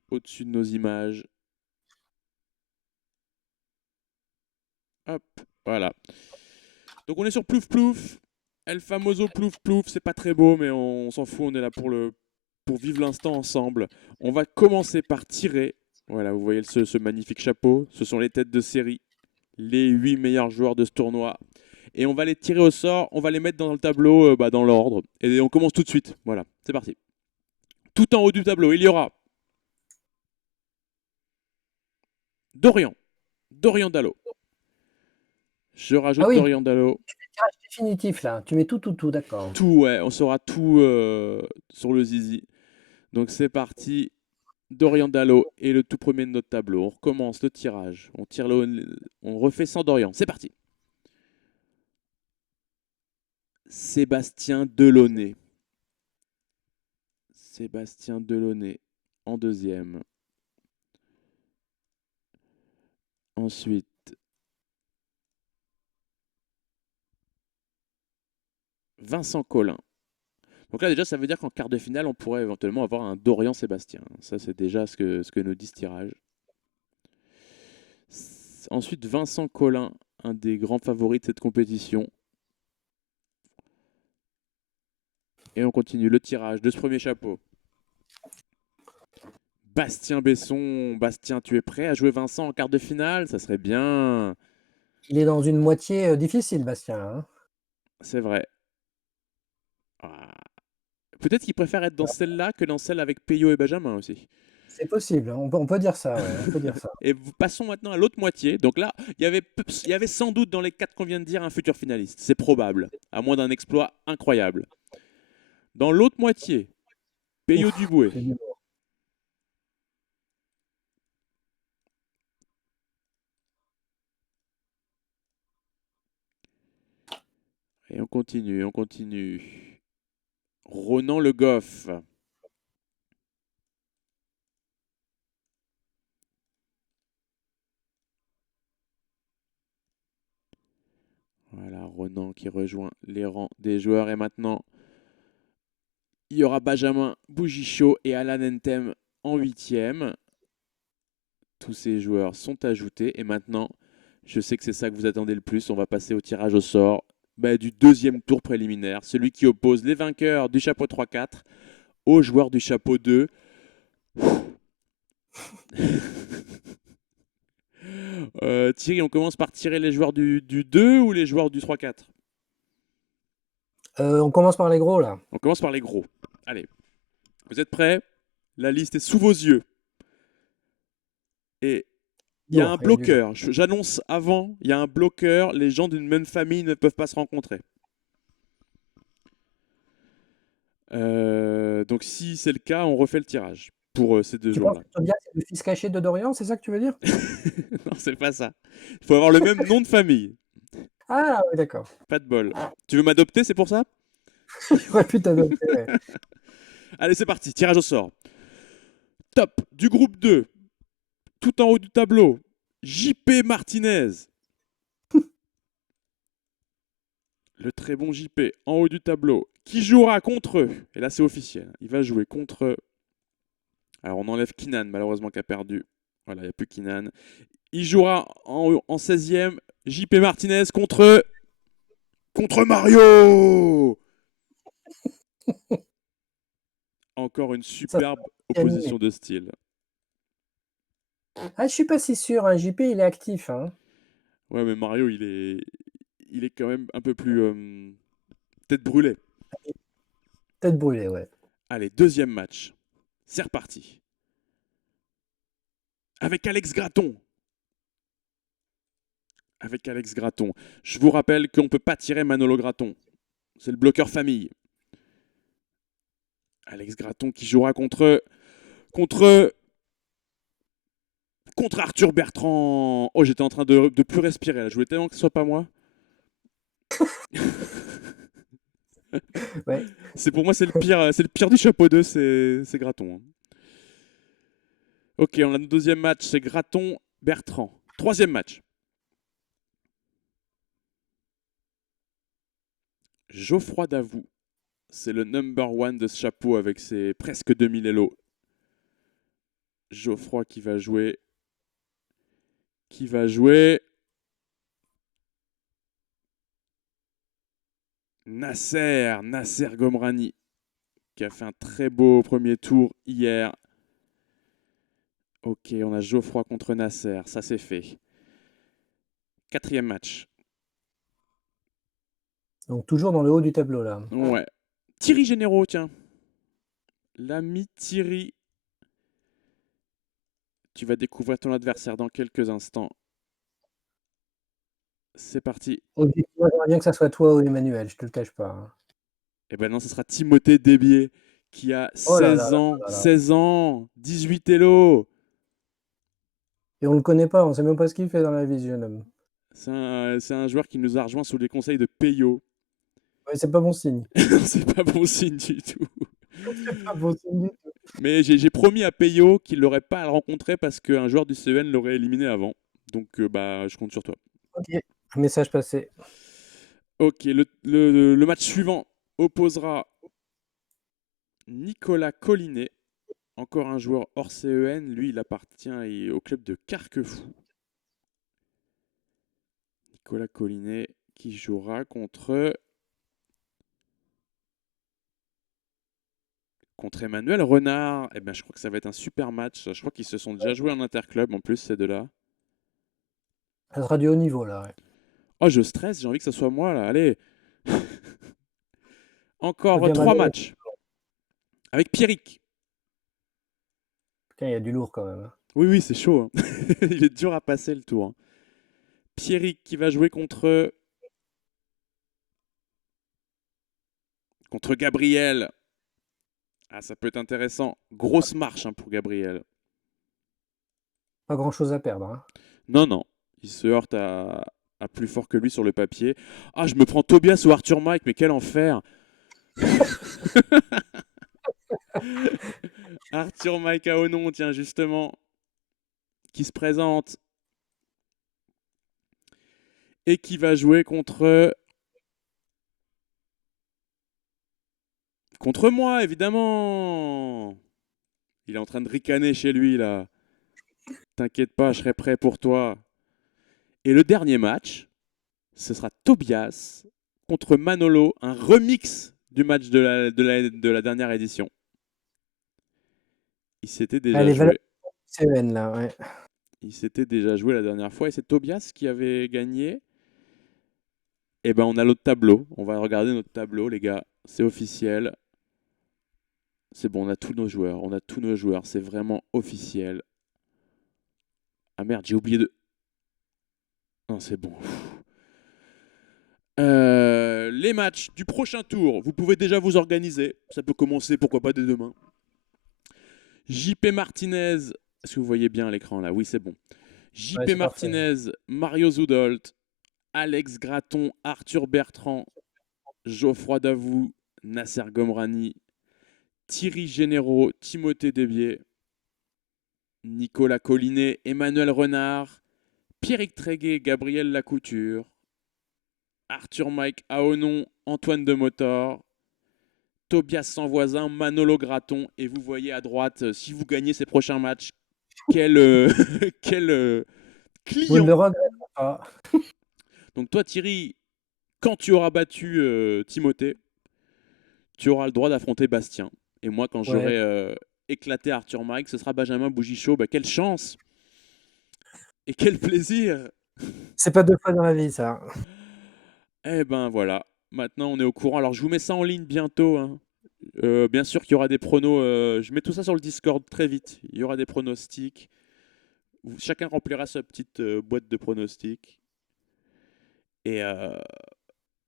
au-dessus de nos images. Hop, voilà. Donc on est sur Plouf Plouf. El famoso plouf plouf, c'est pas très beau, mais on s'en fout, on est là pour vivre l'instant ensemble. On va commencer par tirer. Voilà, vous voyez ce magnifique chapeau. Ce sont les têtes de série, les 8 meilleurs joueurs de ce tournoi. Et on va les tirer au sort, on va les mettre dans le tableau, dans l'ordre. Et on commence tout de suite. Voilà, c'est parti. Tout en haut du tableau, il y aura Dorian. Dorian Dallo. Je Ah rajoute oui, Dorian Dallo. tirage définitif là. Tu mets tout, d'accord. Tout, ouais, on saura tout sur le zizi. Donc c'est parti. Dorian Dallo est le tout premier de notre tableau. On recommence le tirage. On refait sans Dorian. C'est parti. Sébastien Delaunay. Sébastien Delaunay en deuxième. Ensuite, Vincent Collin. Donc là, déjà, ça veut dire qu'en quart de finale, on pourrait éventuellement avoir un Dorian Sébastien. Ça, c'est déjà ce que nous dit ce tirage. Ensuite, Vincent Collin, un des grands favoris de cette compétition. Et on continue le tirage de ce premier chapeau. Bastien Besson. Bastien, tu es prêt à jouer Vincent en quart de finale? Ça serait bien. Il est dans une moitié difficile, Bastien, hein. C'est vrai. Ah. Peut-être qu'il préfère être dans celle-là que dans celle avec Peyo et Benjamin aussi. C'est possible, hein. On peut dire ça, ouais, on peut dire ça. Et passons maintenant à l'autre moitié. Donc là, il y avait sans doute dans les quatre qu'on vient de dire un futur finaliste. C'est probable, à moins d'un exploit incroyable. Dans l'autre moitié, Peyo Ouf, Duboué. c'est du lourd. Et on continue, on continue. Ronan Le Goff. Voilà, Ronan qui rejoint les rangs des joueurs. Et maintenant, il y aura Benjamin Bougichaud et Alan Entem en huitième. Tous ces joueurs sont ajoutés. Et maintenant, je sais que c'est ça que vous attendez le plus. On va passer au tirage au sort du deuxième tour préliminaire. Celui qui oppose les vainqueurs du chapeau 3-4 aux joueurs du chapeau 2. Thierry, on commence par tirer les joueurs du 2 ou les joueurs du 3-4? On commence par les gros là. On commence par les gros. Allez, vous êtes prêts? La liste est sous vos yeux. Et il y a un Lourd, il y a du lourd. bloqueur. J'annonce avant, il y a un bloqueur. Les gens d'une même famille ne peuvent pas se rencontrer. Donc si c'est le cas, on refait le tirage pour ces deux Tu penses joueurs-là. que Tobias est le fils caché de Dorian, c'est ça que tu veux dire? Non, c'est pas ça. Il faut avoir le même nom de famille. Ah oui, d'accord. Pas de bol. Tu veux m'adopter, c'est pour ça? J'aurais pu t'adopter, ouais. Allez, c'est parti. Tirage au sort. Top du groupe 2. Tout en haut du tableau. JP Martinez. Le très bon JP en haut du tableau. Qui jouera contre eux? Et là, c'est officiel. Il va jouer contre. Alors, on enlève Kinan, malheureusement, qui a perdu. Voilà, il n'y a plus Kinan. Il jouera en 16e. JP Martinez contre Mario. Encore une Ça superbe c'est animé. opposition de style. Ah, je suis pas si sûr, hein. JP, il est actif, hein. Ouais, mais Mario, il est quand même un peu plus tête brûlée. Tête brûlée, ouais. Allez, deuxième match. C'est reparti. Avec Alex Graton. Avec Alex Graton. Je vous rappelle qu'on ne peut pas tirer Manolo Graton. C'est le bloqueur famille. Alex Graton qui jouera contre Arthur Bertrand. Oh, j'étais en train de plus respirer là. Je voulais tellement que ce soit pas moi. Ouais. Pour moi, c'est le pire du chapeau 2, c'est Graton. Hein. Ok, on a le deuxième match, c'est Graton Bertrand. Troisième match. Geoffroy Davout. C'est le number one de ce chapeau avec ses presque 2000 élos. Geoffroy qui va jouer. Nasser Gomrani, qui a fait un très beau premier tour hier. Ok, on a Geoffroy contre Nasser, ça c'est fait. Quatrième match. Donc toujours dans le haut du tableau là. Ouais. Thierry Généraux, tiens. L'ami Thierry. Tu vas découvrir ton adversaire dans quelques instants. C'est parti. Objectivement, j'aimerais bien que ça soit toi ou Emmanuel, je te le cache pas, hein. Eh ben non, ce sera Timothée Desbier qui a Oh là là 16 là ans. là là. 16 ans, 18 Elo. Et on le connaît pas, on sait même pas ce qu'il fait dans la vie, ce jeune homme. C'est un joueur qui nous a rejoint sous les conseils de Peyo. Ouais, c'est pas bon signe. C'est pas bon signe du tout. C'est pas bon signe du tout. Mais j'ai promis à Peyo qu'il l'aurait pas à le rencontrer parce qu'un joueur du CEN l'aurait éliminé avant. Donc bah, je compte sur toi. Ok, message passé. Ok, le match suivant opposera Nicolas Collinet, encore un joueur hors CEN. Lui, il appartient au club de Carquefou. Nicolas Collinet qui jouera contre Emmanuel Renard. Eh ben, je crois que ça va être un super match. Je crois qu'ils se sont déjà joués en interclub en plus, ces deux-là. Ça sera du haut niveau là, ouais. Oh, je stresse, j'ai envie que ça soit moi là. Allez. Ça Encore devient trois Manuel. matchs. Avec Pierrick. Putain, il y a du lourd quand même, hein. Oui, oui, c'est chaud, hein. Il est dur à passer le tour, hein. Pierrick qui va jouer contre Gabriel. Ah, ça peut être intéressant. Grosse marche, hein, pour Gabriel. Pas grand chose à perdre, hein. Non, non. Il se heurte à plus fort que lui sur le papier. Ah, je me prends Tobias ou Arthur Mike, mais quel enfer. Arthur Mike Aonon, tiens, justement, qui se présente et qui va jouer contre moi, évidemment. Il est en train de ricaner chez lui, là. T'inquiète pas, je serai prêt pour toi. Et le dernier match, ce sera Tobias contre Manolo, un remix du match de la dernière édition. Il s'était déjà Allez, valeur joué. CEN là, ouais. Il s'était déjà joué la dernière fois et c'est Tobias qui avait gagné. Eh ben, on a l'autre tableau. On va regarder notre tableau, les gars. C'est officiel. C'est bon, on a tous nos joueurs. On a tous nos joueurs. C'est vraiment officiel. Ah merde, j'ai oublié de. Non, c'est bon. Les matchs du prochain tour, vous pouvez déjà vous organiser. Ça peut commencer, pourquoi pas, dès demain. JP Martinez. Est-ce que vous voyez bien à l'écran là? Oui, c'est bon. Ouais, JP c'est parfait. Martinez, Mario Zudolt, Alex Graton, Arthur Bertrand, Geoffroy Davout, Nasser Gomrani, Thierry Généraux, Timothée Desbier, Nicolas Collinet, Emmanuel Renard, Pierrick Tréguet, Gabriel Lacouture, Arthur Mike Aonon, Antoine de Motor, Tobias Sans-Voisin, Manolo Graton. Et vous voyez à droite, si vous gagnez ces prochains matchs, quel, quel Vous ne client. le regrettez pas. Donc toi Thierry, quand tu auras battu Timothée, tu auras le droit d'affronter Bastien. Et moi, quand Ouais. j'aurai éclaté Arthur Mike, ce sera Benjamin Bougichaud. Bah, quelle chance et quel plaisir. C'est pas 2 fois dans la vie, ça. Eh ben voilà, maintenant on est au courant. Alors je vous mets ça en ligne bientôt, hein. Bien sûr qu'il y aura des pronos. Je mets tout ça sur le Discord très vite. Il y aura des pronostics. Chacun remplira sa petite boîte de pronostics. Et, euh,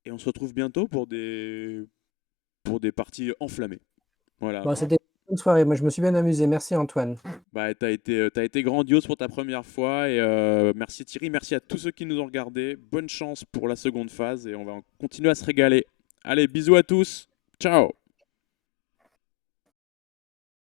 et on se retrouve bientôt pour des parties enflammées. Voilà. Bon, c'était une bonne soirée. Moi, je me suis bien amusé. Merci, Antoine. Bah, t'as été grandiose pour ta première fois. Et merci Thierry, merci à tous ceux qui nous ont regardés. Bonne chance pour la seconde phase et on va continuer à se régaler. Allez, bisous à tous. Ciao.